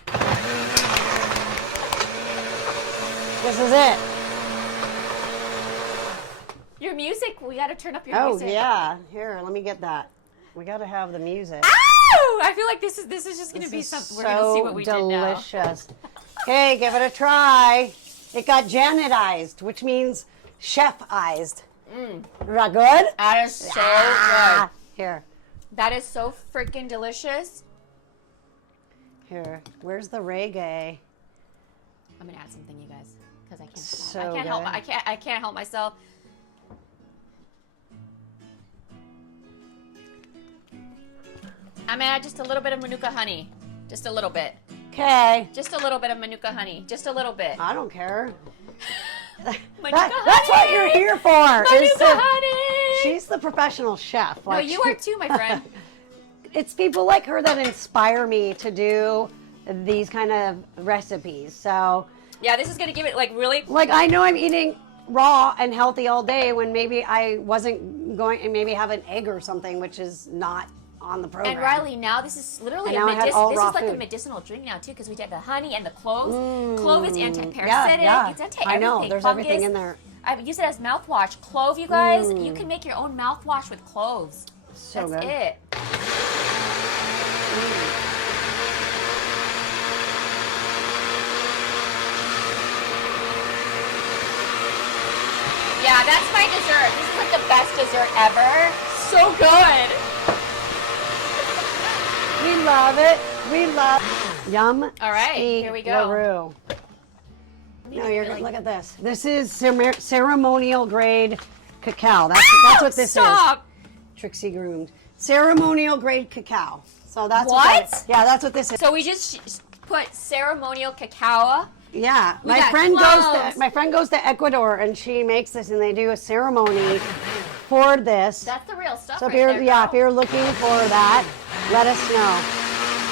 This is it. Your music. We got to turn up your music. Oh, yeah. Here, let me get that. We got to have the music. Ow! I feel like this is just going to be something. We're going to see what we did now. Delicious. Okay, give it a try. It got Janetized, which means chef-ized. Is that good? That is so good. Here. That is so freaking delicious. Here. Where's the reggae? I'm gonna add something, you guys, because I can't. So I can't help. I can't help myself. I'm gonna add just a little bit of Manuka honey, just a little bit. Okay. Just a little bit of Manuka honey, just a little bit. I don't care. That's what you're here for. Manuka honey. She's the professional chef. No, you are too, my friend. It's people like her that inspire me to do these kind of recipes. So yeah, this is gonna give it like really. Like I know I'm eating raw and healthy all day when maybe I wasn't going and maybe have an egg or something, which is not on the program. And Riley, now this is literally this is like a medicinal drink now too, because we did the honey and the cloves. Clove is anti-parasitic. Yeah. It's anti-everything. I know. There's everything in there. I use it as mouthwash. Clove, you guys. You can make your own mouthwash with cloves. So That's good. it. Yeah, that's my dessert. This is like the best dessert ever. So good. We love it. We love Yum. All right, here we go. LaRue. No, you're gonna look at this. This is ceremonial grade cacao. That's what this is. Trixie groomed. Ceremonial grade cacao. So that's what? Yeah, that's what this is. So we just put ceremonial cacao. Yeah, We my got friend cloves. goes to Ecuador and she makes this and they do a ceremony for this. That's the real stuff. So right there, if you're looking for that, let us know.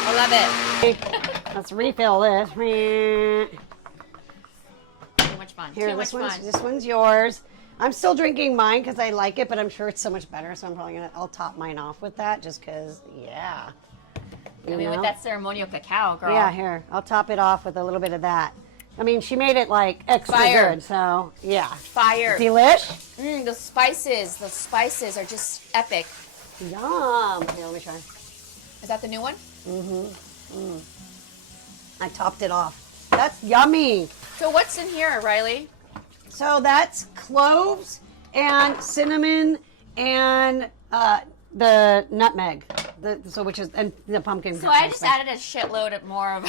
I love it. Let's refill this. Too much fun. Here, Too much fun. this one's yours. I'm still drinking mine because I like it, but I'm sure it's so much better. So I'll top mine off with that just because, yeah. I mean, with that ceremonial cacao, girl. Yeah, here. I'll top it off with a little bit of that. I mean, she made it like extra Fire. good, so yeah. Fire. Delish. The spices are just epic. Yum. Here, let me try. Is that the new one? I topped it off. That's yummy. So what's in here, Riley? So that's cloves and cinnamon and the nutmeg. Which is and the pumpkin. So I just added a shitload of more of.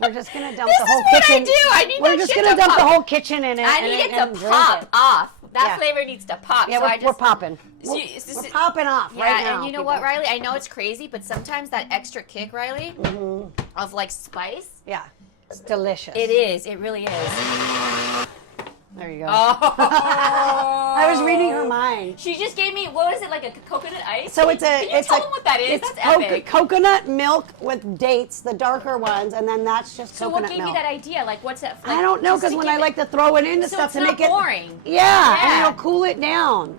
We're just gonna dump This the whole is what kitchen. I do. I need We're that just shit gonna to dump pop. the whole kitchen in it. I need it to and drink pop it. off. That Yeah. flavor needs to pop. Yeah, so we're popping. So We're popping off Yeah, right now. and you know what, Riley? I know it's crazy, but sometimes that extra kick, Riley, of like spice. Yeah, it's delicious. It is. It really is. There you go. Oh. I was reading her mind. She just gave me, what is it, like a coconut ice? So it's a. Can you tell them what that is? It's That's epic. coconut milk with dates, the darker ones, and then that's just So coconut what gave milk. you that idea? Like, what's that? I don't know, just because to when give I it- like to throw it into So stuff it's to not make it boring. Yeah, Yeah. and it'll cool it down.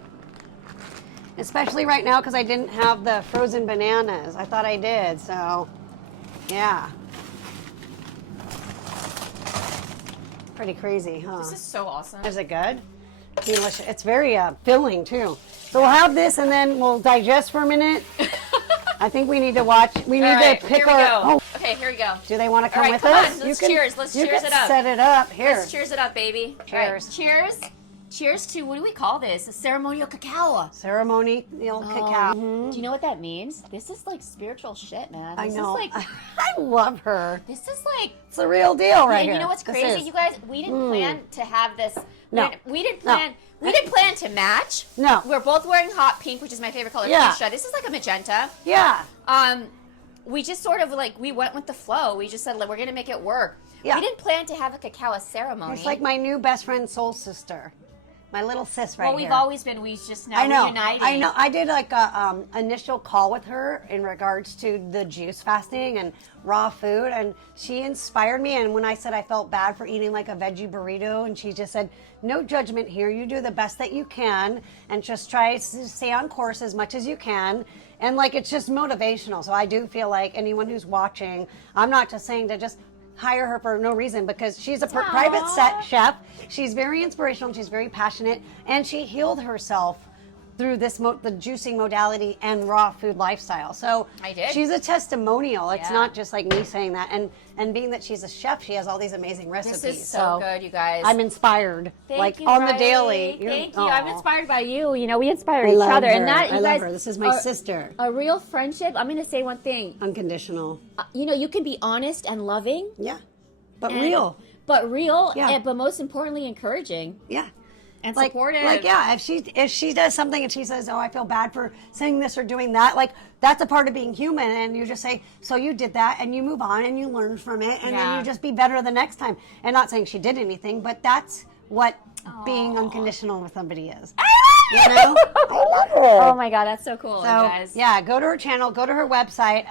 Especially right now because I didn't have the frozen bananas. I thought I did, so yeah. Pretty crazy, huh? This is so awesome. Is it good? Delicious. It's very filling too. So we'll have this and then we'll digest for a minute. I think we need to watch. We need to pick here we our. go. Oh, Okay, here we go. do they want to come All right, with come us? on, let's cheers. Let's you cheers can it up. Set it up here. Let's cheers it up, baby. Cheers. All right, cheers. Cheers to, what do we call this? A ceremonial cacao. Ceremonial cacao. Do you know what that means? This is like spiritual shit, man. I This know. Is like, I love her. this is like. It's the real deal, right And here. you know what's This crazy, is. you guys? We didn't plan to have this. No. We didn't No. plan. We didn't plan to match. No. We're both wearing hot pink, which is my favorite color. Yeah. Fuchsia. This is like a magenta. Yeah. We just sort of like, we went with the flow. We just said, like, we're gonna make it work. Yeah. We didn't plan to have a cacao ceremony. It's like my new best friend, soul sister. My little sis right Well, here. we've always been. We just now I know. reuniting. I know. I did like a initial call with her in regards to the juice fasting and raw food, and she inspired me. And when I said I felt bad for eating like a veggie burrito, and she just said, "No judgment here. You do the best that you can, and just try to stay on course as much as you can." And like it's just motivational. So I do feel like anyone who's watching, I'm not just saying to just hire her for no reason, because she's a private set chef. She's very inspirational. She's very passionate, and she healed herself through this the juicing modality and raw food lifestyle. So I did. She's a testimonial. It's Yeah. not just like me saying that. And being that she's a chef, she has all these amazing recipes. This is so good, you guys. I'm inspired. Thank like you, on the Riley. daily. Thank you. I'm inspired by you. You know, we inspire I each love other, her. and that you I guys love her. This is my sister. A real friendship. I'm going to say one thing. Unconditional. You know, you can be honest and loving, Yeah. But and- real. but real, Yeah. but most importantly, encouraging Yeah. and Like, supportive. like yeah, if she does something and she says, "Oh, I feel bad for saying this or doing that," like that's a part of being human, and you just say, "So you did that," and you move on and you learn from it, and then Yeah. you just be better the next time. And not saying she did anything, but that's what being unconditional with somebody is. You know? Oh my God, that's so cool, So, you guys. yeah, go to her channel, go to her website,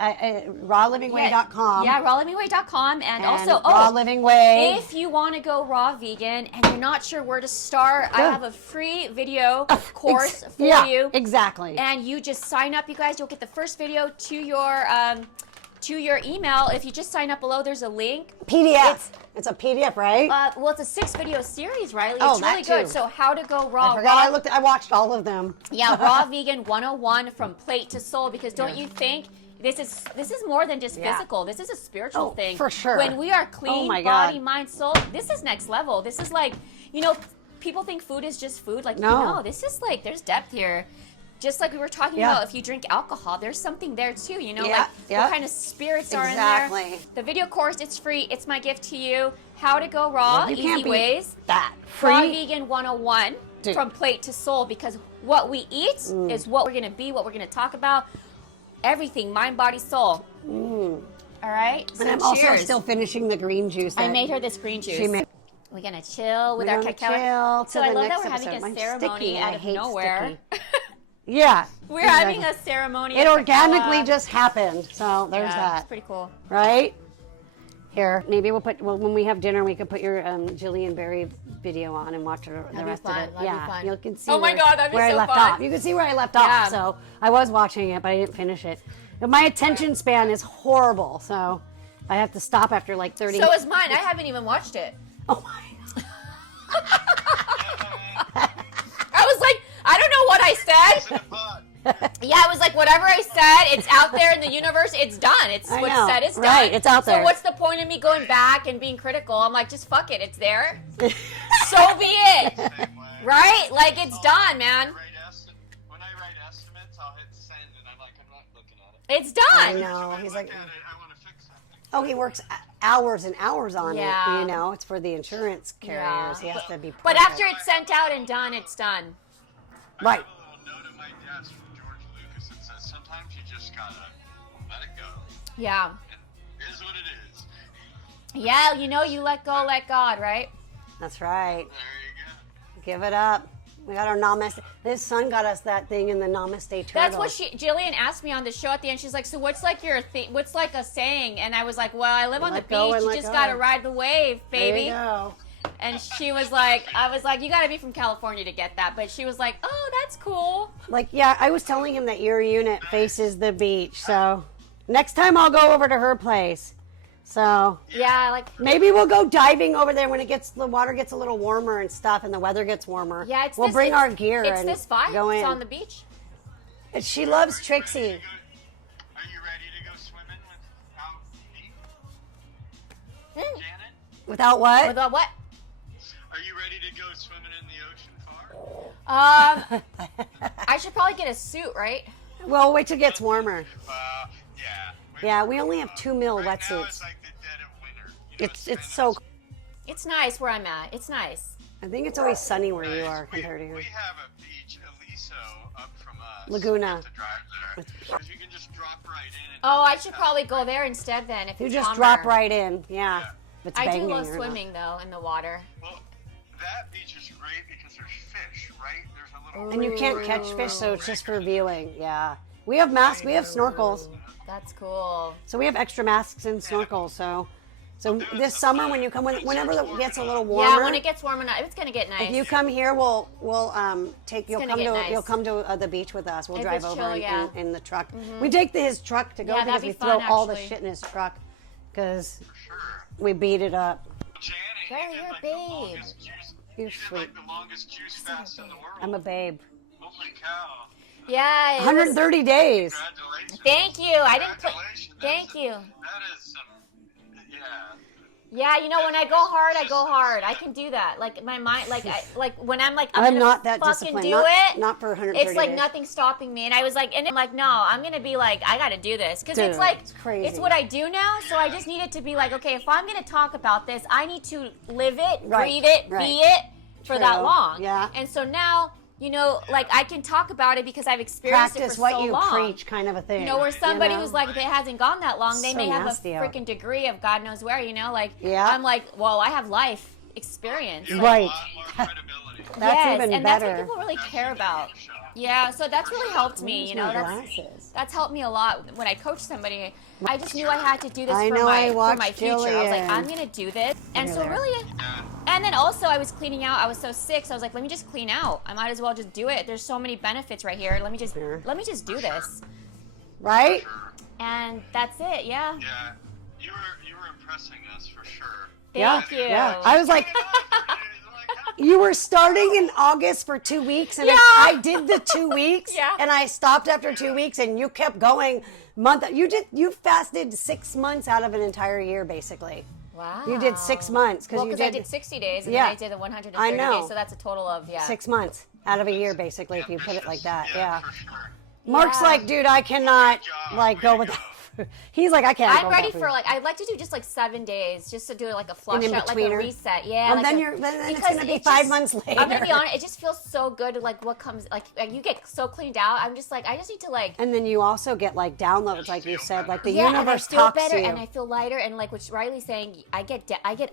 rawlivingway.com. Yeah, rawlivingway.com, and also Raw Living Way. if you want to go raw vegan and you're not sure where to start, I Yeah. have a free video course for yeah, you. exactly. And you just sign up, you guys. You'll get the first video to your email. If you just sign up below, there's a link. PDF. It's a PDF, right? Well, it's a 6-video series, Riley. Oh, It's really that good. too. So how to go raw. I forgot. I watched all of them. Yeah, Raw Vegan 101 from plate to soul, because don't you think this is more than just Yeah. physical. This is a spiritual Oh, thing. for sure. When we are clean, my God. body, mind, soul, this is next level. This is like, you know, people think food is just food. Like, No. no, this is like, there's depth here. Just like we were talking Yeah. about, if you drink alcohol, there's something there too, you know, Yeah, like yeah. what kind of spirits are in Exactly. there. The video course, it's free. It's my gift to you. How to go raw, You easy can't beat ways. that. Raw Free. Vegan 101 Dude. from plate to soul, because what we eat is what we're going to be, what we're going to talk about. Everything, mind, body, soul. All right? So And I'm also cheers. still finishing the green juice. I that made her this green juice. She made. We're going to chill with We're our gonna cacao. chill So to I the love that next we're having episode. a I'm ceremony sticky. out I of hate nowhere. sticky. Yeah. We're having a ceremony. It of organically cacao. just happened. So there's Yeah, that. It's pretty cool. Right? Here, maybe when we have dinner, we could put your Jillian Berry video on and watch the be rest fun, of it. that'd be yeah, fun. you can see. Oh my where, God, that'd be where so I left fun. off. You can see where I left Yeah. off. So I was watching it, but I didn't finish it. But my attention span is horrible, so I have to stop after like 30. So is mine. I haven't even watched it. Oh my! I was like, I don't know what I said. Yeah, I was like, whatever I said, it's out there in the universe. It's done. It's I what's know. said is done. Right, it's out there. So what's the point of me going back and being critical? I'm like, just fuck it. It's there. So be it. Right? Like, it's done, man. When I write estimates, I'll hit send, and I'm like, I'm not looking at it. It's I done. know. He's like, Look at it, I want to fix something. oh, he works hours and hours on Yeah. it. You know, it's for the insurance carriers. He has to be. But perfect. after it's sent out and done, it's done. Right. I have a little note on my desk from George Lucas that says sometimes you just gotta let it go. Yeah. It is what it is. Yeah, you know, you let go, let God, right? That's right. There you go. Give it up. We got our namaste. This son got us that thing in the namaste turtle. That's what Jillian asked me on the show at the end. She's like, so what's like your thing? What's like a saying? And I was like, well, I live on the Let go beach. and You let just go. got to ride the wave, There baby. you go. And she was like, I was like, you got to be from California to get that. But she was like, oh, that's cool. Like, yeah, I was telling him that your unit faces the beach. So next time I'll go over to her place. So Yeah, like, maybe we'll go diving over there when the water gets a little warmer and stuff, and the weather gets warmer. yeah, it's we'll this, bring it's- our gear It's and this vibe. go in. It's on the beach. And she loves Trixie. Are you ready to go swimming without me, Mm. Janet? Without what? With a what? Are you ready to go swimming in the ocean far? I should probably get a suit, right? Well, wait till it gets warmer. Yeah. Yeah, we only have 2 mil Right now wetsuits. it's like the dead of winter. You know, It's kinda so. It's nice where I'm at. It's nice. I think it's always sunny where you nice. are compared to here. We have a beach, Aliso, up from us. Laguna. You have to drive there. Because you can just drop right in. And Oh, I should probably go there instead then. If You it's just calmer. drop right in. Yeah. If it's I do banging love or not. swimming though in the water. Well, that beach is great because there's fish, right? There's a little. And you can't catch fish, so it's just for viewing. Yeah. We have masks. We have snorkels. That's cool. So we have extra masks and snorkels. So this summer when you come, whenever it gets a little warmer. Yeah, when it gets warm enough, it's gonna get nice. If you come here, we'll take you'll nice. come to the beach with us. We'll If drive it's over chill, yeah. in the truck. We take his truck to go Yeah, because that'd we be fun, throw all the actually. shit in his truck because Sure. we beat it up. Janet, Girl, you did, you're a like, babe. The longest juice, You're you did sweet. like the longest juice fast in the world. I'm a babe. Holy cow. Yeah. it was- 130 days. Congratulations. Thank you. I didn't put. Congratulations. Thank you. That is some, yeah. Yeah, you know, when I go hard, I go hard. I can do that. Like my mind, like when I'm like, I'm gonna not that fucking disciplined. do it. Not for 130 It's like days. nothing stopping me, and I was like, and I'm like, no, I'm gonna be like, I gotta do this because Dude, it's like, it's crazy. it's what I do now. So I just needed to be like, okay, if I'm gonna talk about this, I need to live it, Right, breathe it, right. be it for that True. long. Yeah. And so now, you know, like I can talk about it because I've experienced Practice it for what so you long. preach, kind of a thing. You know, where somebody you know? who's like, if it hasn't gone that long, they So may have a nasty out. freaking degree of God knows where, you know? Like, Yeah. I'm like, well, I have life experience. You have Right. a lot more credibility. That's yes, even and better. that's what people really care about. Yeah, so that's really helped me, you know. my That's glasses. that's helped me a lot when I coach somebody. I just knew I had to do this I for know, I my watched future. I was like, Jillian. I'm gonna do this, and You're so there. really, and then also I was cleaning out. I was so sick, so I was like, let me just clean out. I might as well just do it. There's so many benefits right here. Let me just Sure. do this, Right? and that's it. Yeah. Yeah. You were impressing us for sure. Thank you. Yeah. I was like, you were starting in August for 2 weeks, and Yeah. I did the 2 weeks, Yeah. and I stopped after 2 weeks, and you kept going. You fasted 6 months out of an entire year, basically. Wow. You did 6 months because Well, you because I did did 60 days, and Yeah. then I did the 130 I know. days, so that's a total of 6 months out of a year, basically, if you put it like that. Yeah. For sure. Mark's Yeah. like, dude, I cannot job. like go without food. He's like, I can't. I'm go ready without for food. like I'd like to do just like 7 days, just to do like a flush An out, like a in-betweener? reset. Yeah. And like then it's because gonna be it 5 just- months later. I'm gonna be honest. It just feels so good. Like what comes, like you get so cleaned out. I'm just like I just need to like. And then you also get like downloads, like you said, like the Yeah, and I universe feel talks better, to you. and I feel lighter, and like what Riley's saying, I get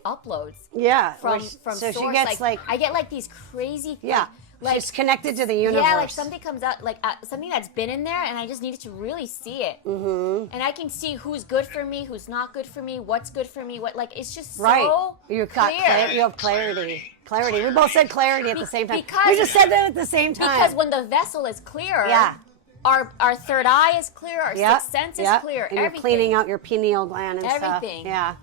uploads Yeah, from so source. she gets like I get like these crazy. yeah, like she's connected to the universe. yeah, like something comes out, like something that's been in there, and I just needed to really see it. Mm-hmm. And I can see who's good for me, who's not good for me, what's good for me, what like it's just right. so You got clear. you have clarity. Clarity. We both said clarity at the same time. because- we just said that at the same time. Because when the vessel is clear, Yeah. our third eye is clear, our Yep, sixth sense is yep. clear, and everything. you're cleaning out your pineal gland and Everything. stuff. Yeah.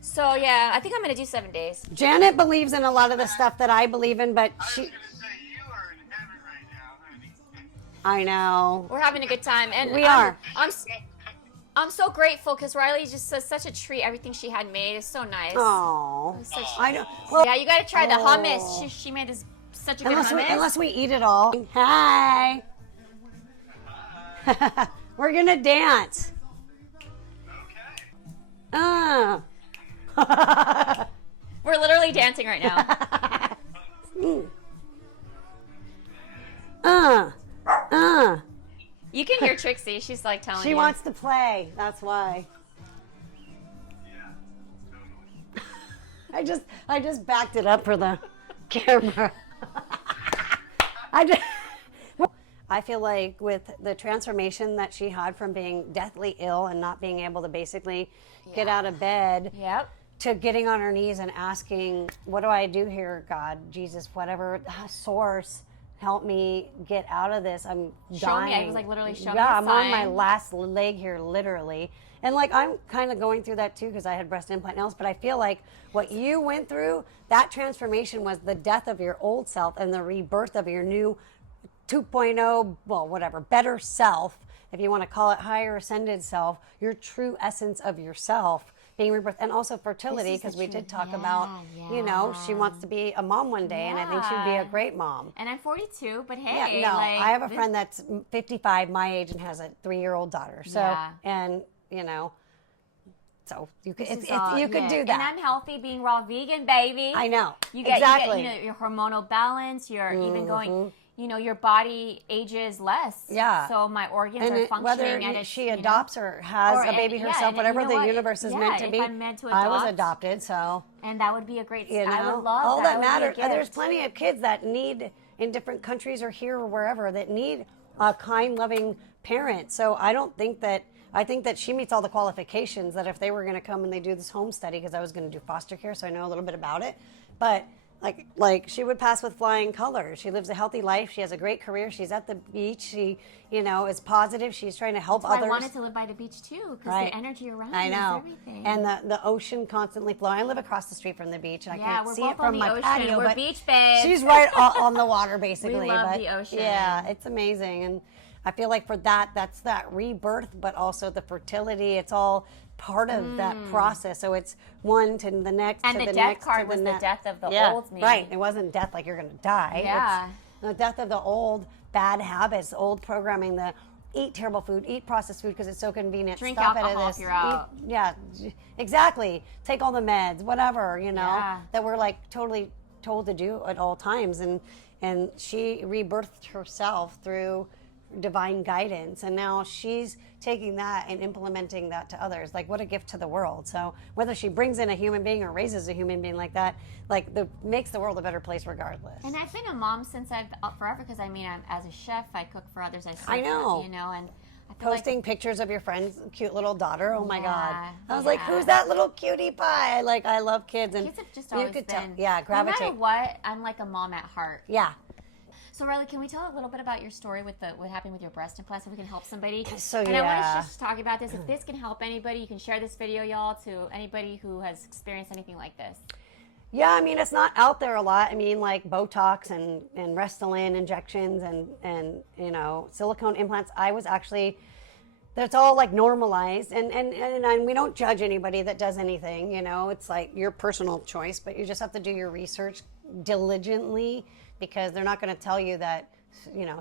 So yeah, I think I'm gonna do 7 days. Janet believes in a lot of the stuff that I believe in, but I was she. gonna say you are in heaven right now, honey. I know. We're having a good time, and We are. I'm so grateful because Riley just says such a treat. Everything she had made is so nice. Oh, Such- I know. Well, Yeah, you got to try the Oh. hummus. She made this such a good hummus. unless we eat it all. Hi. We're gonna dance. Okay. We're literally dancing right now. You can hear Trixie. She's like telling She you. wants to play. That's why. Yeah. Totally. I just backed it up for the camera. I feel like with the transformation that she had from being deathly ill and not being able to basically get out of bed Yep. to getting on her knees and asking, what do I do here, God, Jesus, whatever, source, help me get out of this. I'm Show dying. me. I was like, literally, show me Yeah, the I'm on my sign. last leg here, literally. And like, I'm kind of going through that too because I had breast implant nails, but I feel like what you went through, that transformation was the death of your old self and the rebirth of your new 2.0, well, whatever, better self, if you want to call it higher ascended self, your true essence of yourself being rebirthed, and also fertility, because we did talk about, you know, she wants to be a mom one day, and I think she'd be a great mom. And I'm 42, but hey, Yeah, no, like, I have a friend that's 55, my age, and has a 3-year-old daughter. So, Yeah. and you know, so you could, this is all- you could yeah. do that. And I'm healthy, being raw vegan, baby. I know. You get, exactly. you get, your hormonal balance. You're even going. your body ages less. Yeah. So my organs And are functioning. whether and she adopts or has a baby herself, and whatever you know the what? universe is meant to if be. I'm meant to I was adopt, adopted, so and that would be a great. you know, I would love all that. that That would matters. be a There's gift. plenty of kids that need in different countries or here or wherever that need a kind, loving parent. So I don't think that. I think that she meets all the qualifications that if they were going to come and they do this home study, because I was going to do foster care, so I know a little bit about it. But like she would pass with flying colors. She lives a healthy life. She has a great career. She's at the beach. She, is positive. She's trying to help others. I wanted to live by the beach too, because the energy around I know. is everything. And the ocean constantly flowing. I live across the street from the beach, and I can't we're see both it from on the my ocean. patio. We're but beach babes. she's right on the water, basically. We love but the ocean. Yeah, it's amazing, and I feel like for that's that rebirth, but also the fertility. It's all part of that process. So it's one to the next, and to the the death next, card to was the the next. death of the Yeah, old me. right. It wasn't death like you're going to die. Yeah. It's the death of the old bad habits, old programming, the eat terrible food, eat processed food because it's so convenient. Drink Stop alcohol it this. if you're out. Yeah, exactly. Take all the meds, whatever, Yeah. that we're like totally told to do at all times. And she rebirthed herself through divine guidance, and now she's taking that and implementing that to others. Like, what a gift to the world. So whether she brings in a human being or raises a human being like that, makes the world a better place regardless. And I've been a mom since I've forever, because I'm as a chef, I cook for others. I know. and I feel Posting pictures of your friend's cute little daughter. Oh my Yeah, God. I was like, who's that little cutie pie? I love kids. And kids have just always been. gravitate. No matter what, I'm like a mom at heart. Yeah. So Riley, can we tell a little bit about your story with what happened with your breast implant, so we can help somebody? So, and I want yeah. to just talk about this. If this can help anybody, you can share this video, y'all, to anybody who has experienced anything like this. Yeah, I mean, it's not out there a lot. I mean, like Botox and Restylane injections and silicone implants. I was actually, that's all like normalized. And we don't judge anybody that does anything, It's like your personal choice, but you just have to do your research diligently, because they're not going to tell you that,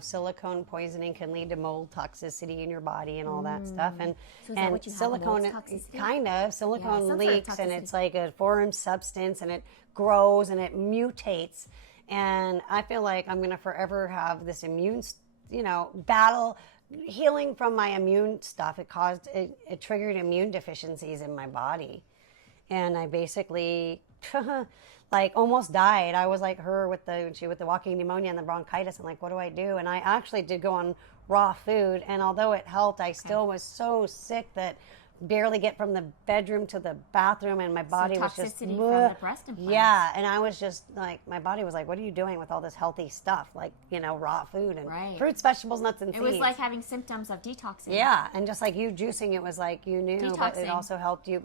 silicone poisoning can lead to mold toxicity in your body and all that stuff. And So is that what you have, silicone, mold toxicity? kind of, silicone some sort of leaks, and toxicity. it's like a foreign substance, and it grows and it mutates. And I feel like I'm going to forever have this immune, battle, healing from my immune stuff. It triggered immune deficiencies in my body. And I basically almost died. I was like her with the walking pneumonia and the bronchitis. I'm like, what do I do? And I actually did go on raw food, and although it helped, I still was so sick that barely get from the bedroom to the bathroom, and my body was just toxicity from the breast implants. Yeah, and I was just like, my body was like, what are you doing with all this healthy stuff, like raw food and fruits, vegetables, nuts, and seeds. It was like having symptoms of detoxing. Yeah, and just like you juicing, it was like you knew, but it Detoxing. also helped you,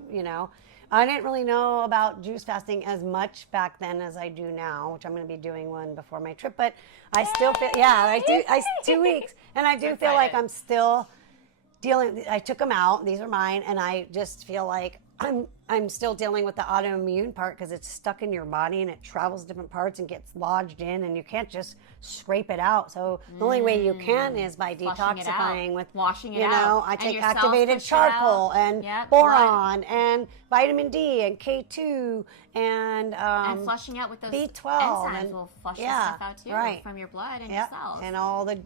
I didn't really know about juice fasting as much back then as I do now, which I'm going to be doing one before my trip, but I still feel, I do, 2 weeks, and I do feel like I'm still dealing. I took them out, these are mine, and I just feel like I'm still dealing with the autoimmune part, because it's stuck in your body and it travels to different parts and gets lodged in, and you can't just scrape it out. So the only way you can is by Flushing it detoxifying out. with Washing it out. I And take your cells activated push it charcoal out. and Yep, boron blood. and vitamin D and K2 and flushing out with those B12 enzymes and will flush the stuff out too, right. from your blood and Yep. your cells. And all the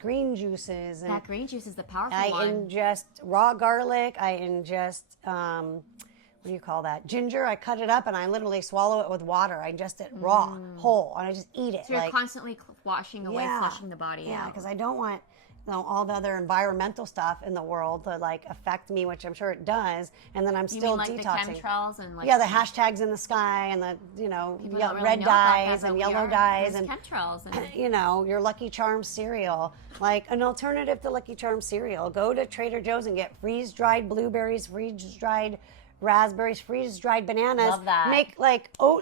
green juices. And that green juice is the powerful I one. ingest raw garlic. I ingest, what do you call that? Ginger. I cut it up and I literally swallow it with water. I ingest it raw, whole, and I just eat it. So you're constantly washing away, Yeah. flushing the body Yeah, out. because I don't want all the other environmental stuff in the world to affect me, which I'm sure it does, and then I'm You still mean like detoxing. the chemtrails and Yeah, the hashtags in the sky and the People don't really red know about dyes that, and but yellow dyes there's and chemtrails and your Lucky Charms cereal, like an alternative to Lucky Charms cereal. Go to Trader Joe's and get freeze-dried blueberries, freeze-dried raspberries, freeze-dried bananas. Love that. Make a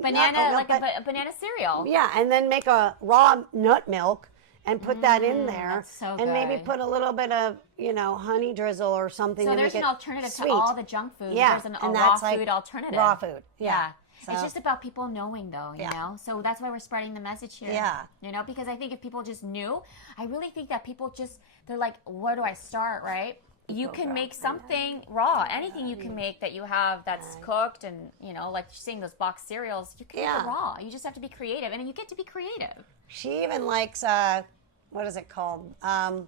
banana cereal. Yeah, and then make a raw nut milk and put that in there. that's so and maybe good. put a little bit of, honey drizzle or something So to there's make an it alternative sweet. to all the junk food. Yeah, There's a and raw that's like food alternative. raw food. Yeah. So- It's just about people knowing, though, you Yeah. know? So that's why we're spreading the message here. Yeah. Because I think if people just knew, I really think that people they're like, where do I start, right? You can make something raw. Anything you can make that you have that's cooked and, you know, like you're seeing those boxed cereals, you can make it raw. You just have to be creative, and you get to be creative. She even likes, what is it called? Bell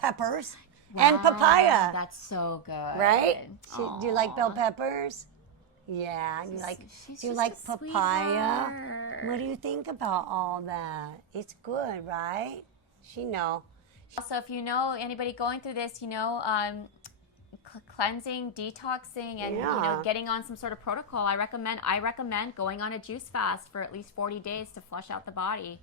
peppers and papaya. That's so good. Right? Do you like bell peppers? Yeah. Do you like papaya? What do you think about all that? It's good, right? She know. Also, if you know anybody going through this, you know, cleansing, detoxing, and you know, getting on some sort of protocol, I recommend going on a juice fast for at least 40 days to flush out the body.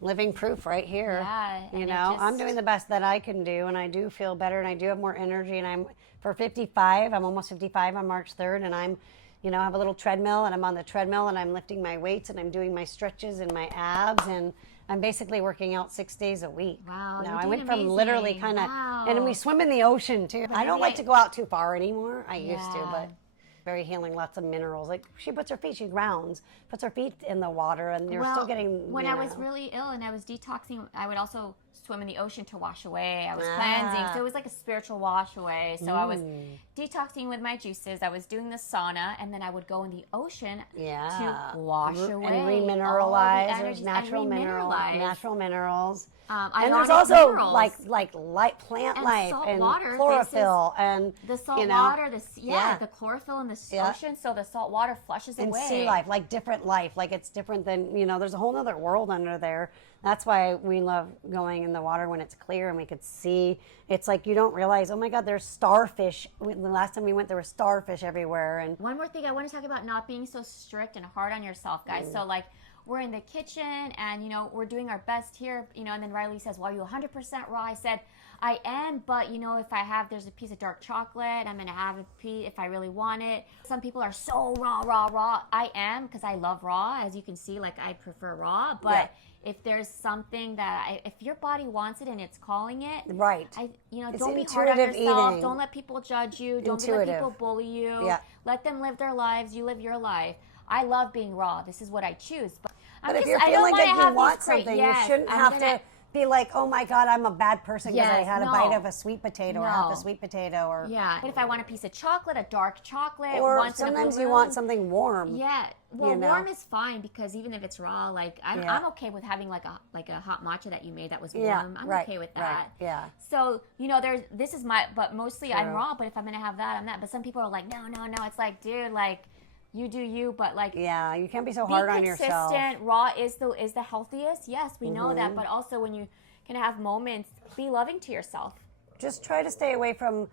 Living proof right here. Yeah. You know, I'm doing the best that I can do, and I do feel better, and I do have more energy, and I'm for 55. I'm almost 55 on March 3rd, and I'm, you know, I have a little treadmill, and I'm on the treadmill, and I'm lifting my weights, and I'm doing my stretches and my abs, and I'm basically working out 6 days a week. Wow. Now I went from literally kind of, and we swim in the ocean too. I don't like to go out too far anymore. I used to, but very healing, lots of minerals. Like she puts her feet, she grounds, puts her feet in the water, and you're still getting. When I was really ill and I was detoxing, I would also swim in the ocean to wash away. I was cleansing, so it was like a spiritual wash away. So I was detoxing with my juices. I was doing the sauna, and then I would go in the ocetion to wash away and remineralize. There's natural minerals. And there's also like plant and life salt and water, chlorophyll and the salt you know, water, the chlorophyll in the ocean, so the salt water flushes and away. sea life, like different life, like it's different than, you know, there's a whole other world under there. That's why we love going in the water when it's clear and we could see. It's like you don't realize, oh my God, there's starfish. The last time we went, there were starfish everywhere. And one more thing, I want to talk about not being so strict and hard on yourself, guys. So like, we're in the kitchen and, you know, we're doing our best here, you know, and then Riley says, well, are you 100% raw? I said, I am, but, you know, if there's a piece of dark chocolate, I'm going to have a piece if I really want it. Some people are so raw. I am, because I love raw. As you can see, like, I prefer raw, but if there's something that, if your body wants it and it's calling it. Right. Don't be hard on yourself. Eating. Don't let people judge you. Don't let people bully you. Yeah. Let them live their lives. You live your life. I love being raw. This is what I choose. But if you're feeling that you want something, you shouldn't have to be like, oh my God, I'm a bad person because I had a bite of a sweet potato or half a sweet potato. Or but if I want a piece of chocolate, a dark chocolate. Or sometimes you want something warm. Yeah. Well, warm is fine because even if it's raw, like I'm okay with having like a hot matcha that you made that was warm. I'm okay with that. Right. Yeah. So, you know, but mostly I'm raw, but if I'm going to have that, I'm that. But some people are like, no. It's like, dude, like, you do you, but like you can't be so hard on yourself. Be consistent. Raw is the healthiest. Yes, we know that, but also when you can have moments, be loving to yourself. Just try to stay away from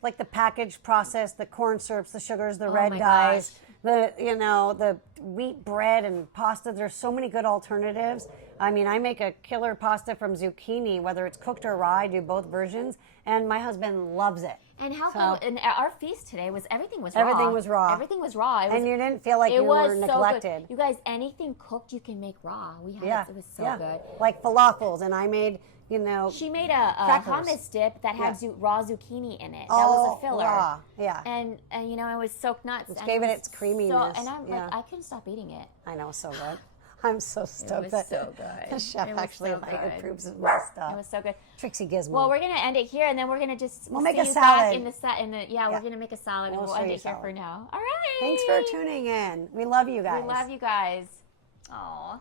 like the packaged process, the corn syrups, the sugars, the red dyes, the wheat bread and pasta. There's so many good alternatives. I mean, I make a killer pasta from zucchini, whether it's cooked or raw. I do both versions, and my husband loves it. And and our feast today everything was raw. Everything was raw. Everything was raw. And you didn't feel like you were neglected. So you guys, anything cooked you can make raw. We had it was so good. Like falafels, and I made, she made a hummus dip that had raw zucchini in it. That was a filler. Raw. And it was soaked nuts. Which gave it its creaminess. And I'm like, I couldn't stop eating it. I know, so good. I'm so stoked. It was so good. The chef actually approves of my stuff. It was so good. Trixie Gizmo. Well, we're gonna end it here, and then we're gonna we'll make a salad. We're gonna make a salad, and we'll end it here for now. All right. Thanks for tuning in. We love you guys. We love you guys. Aw.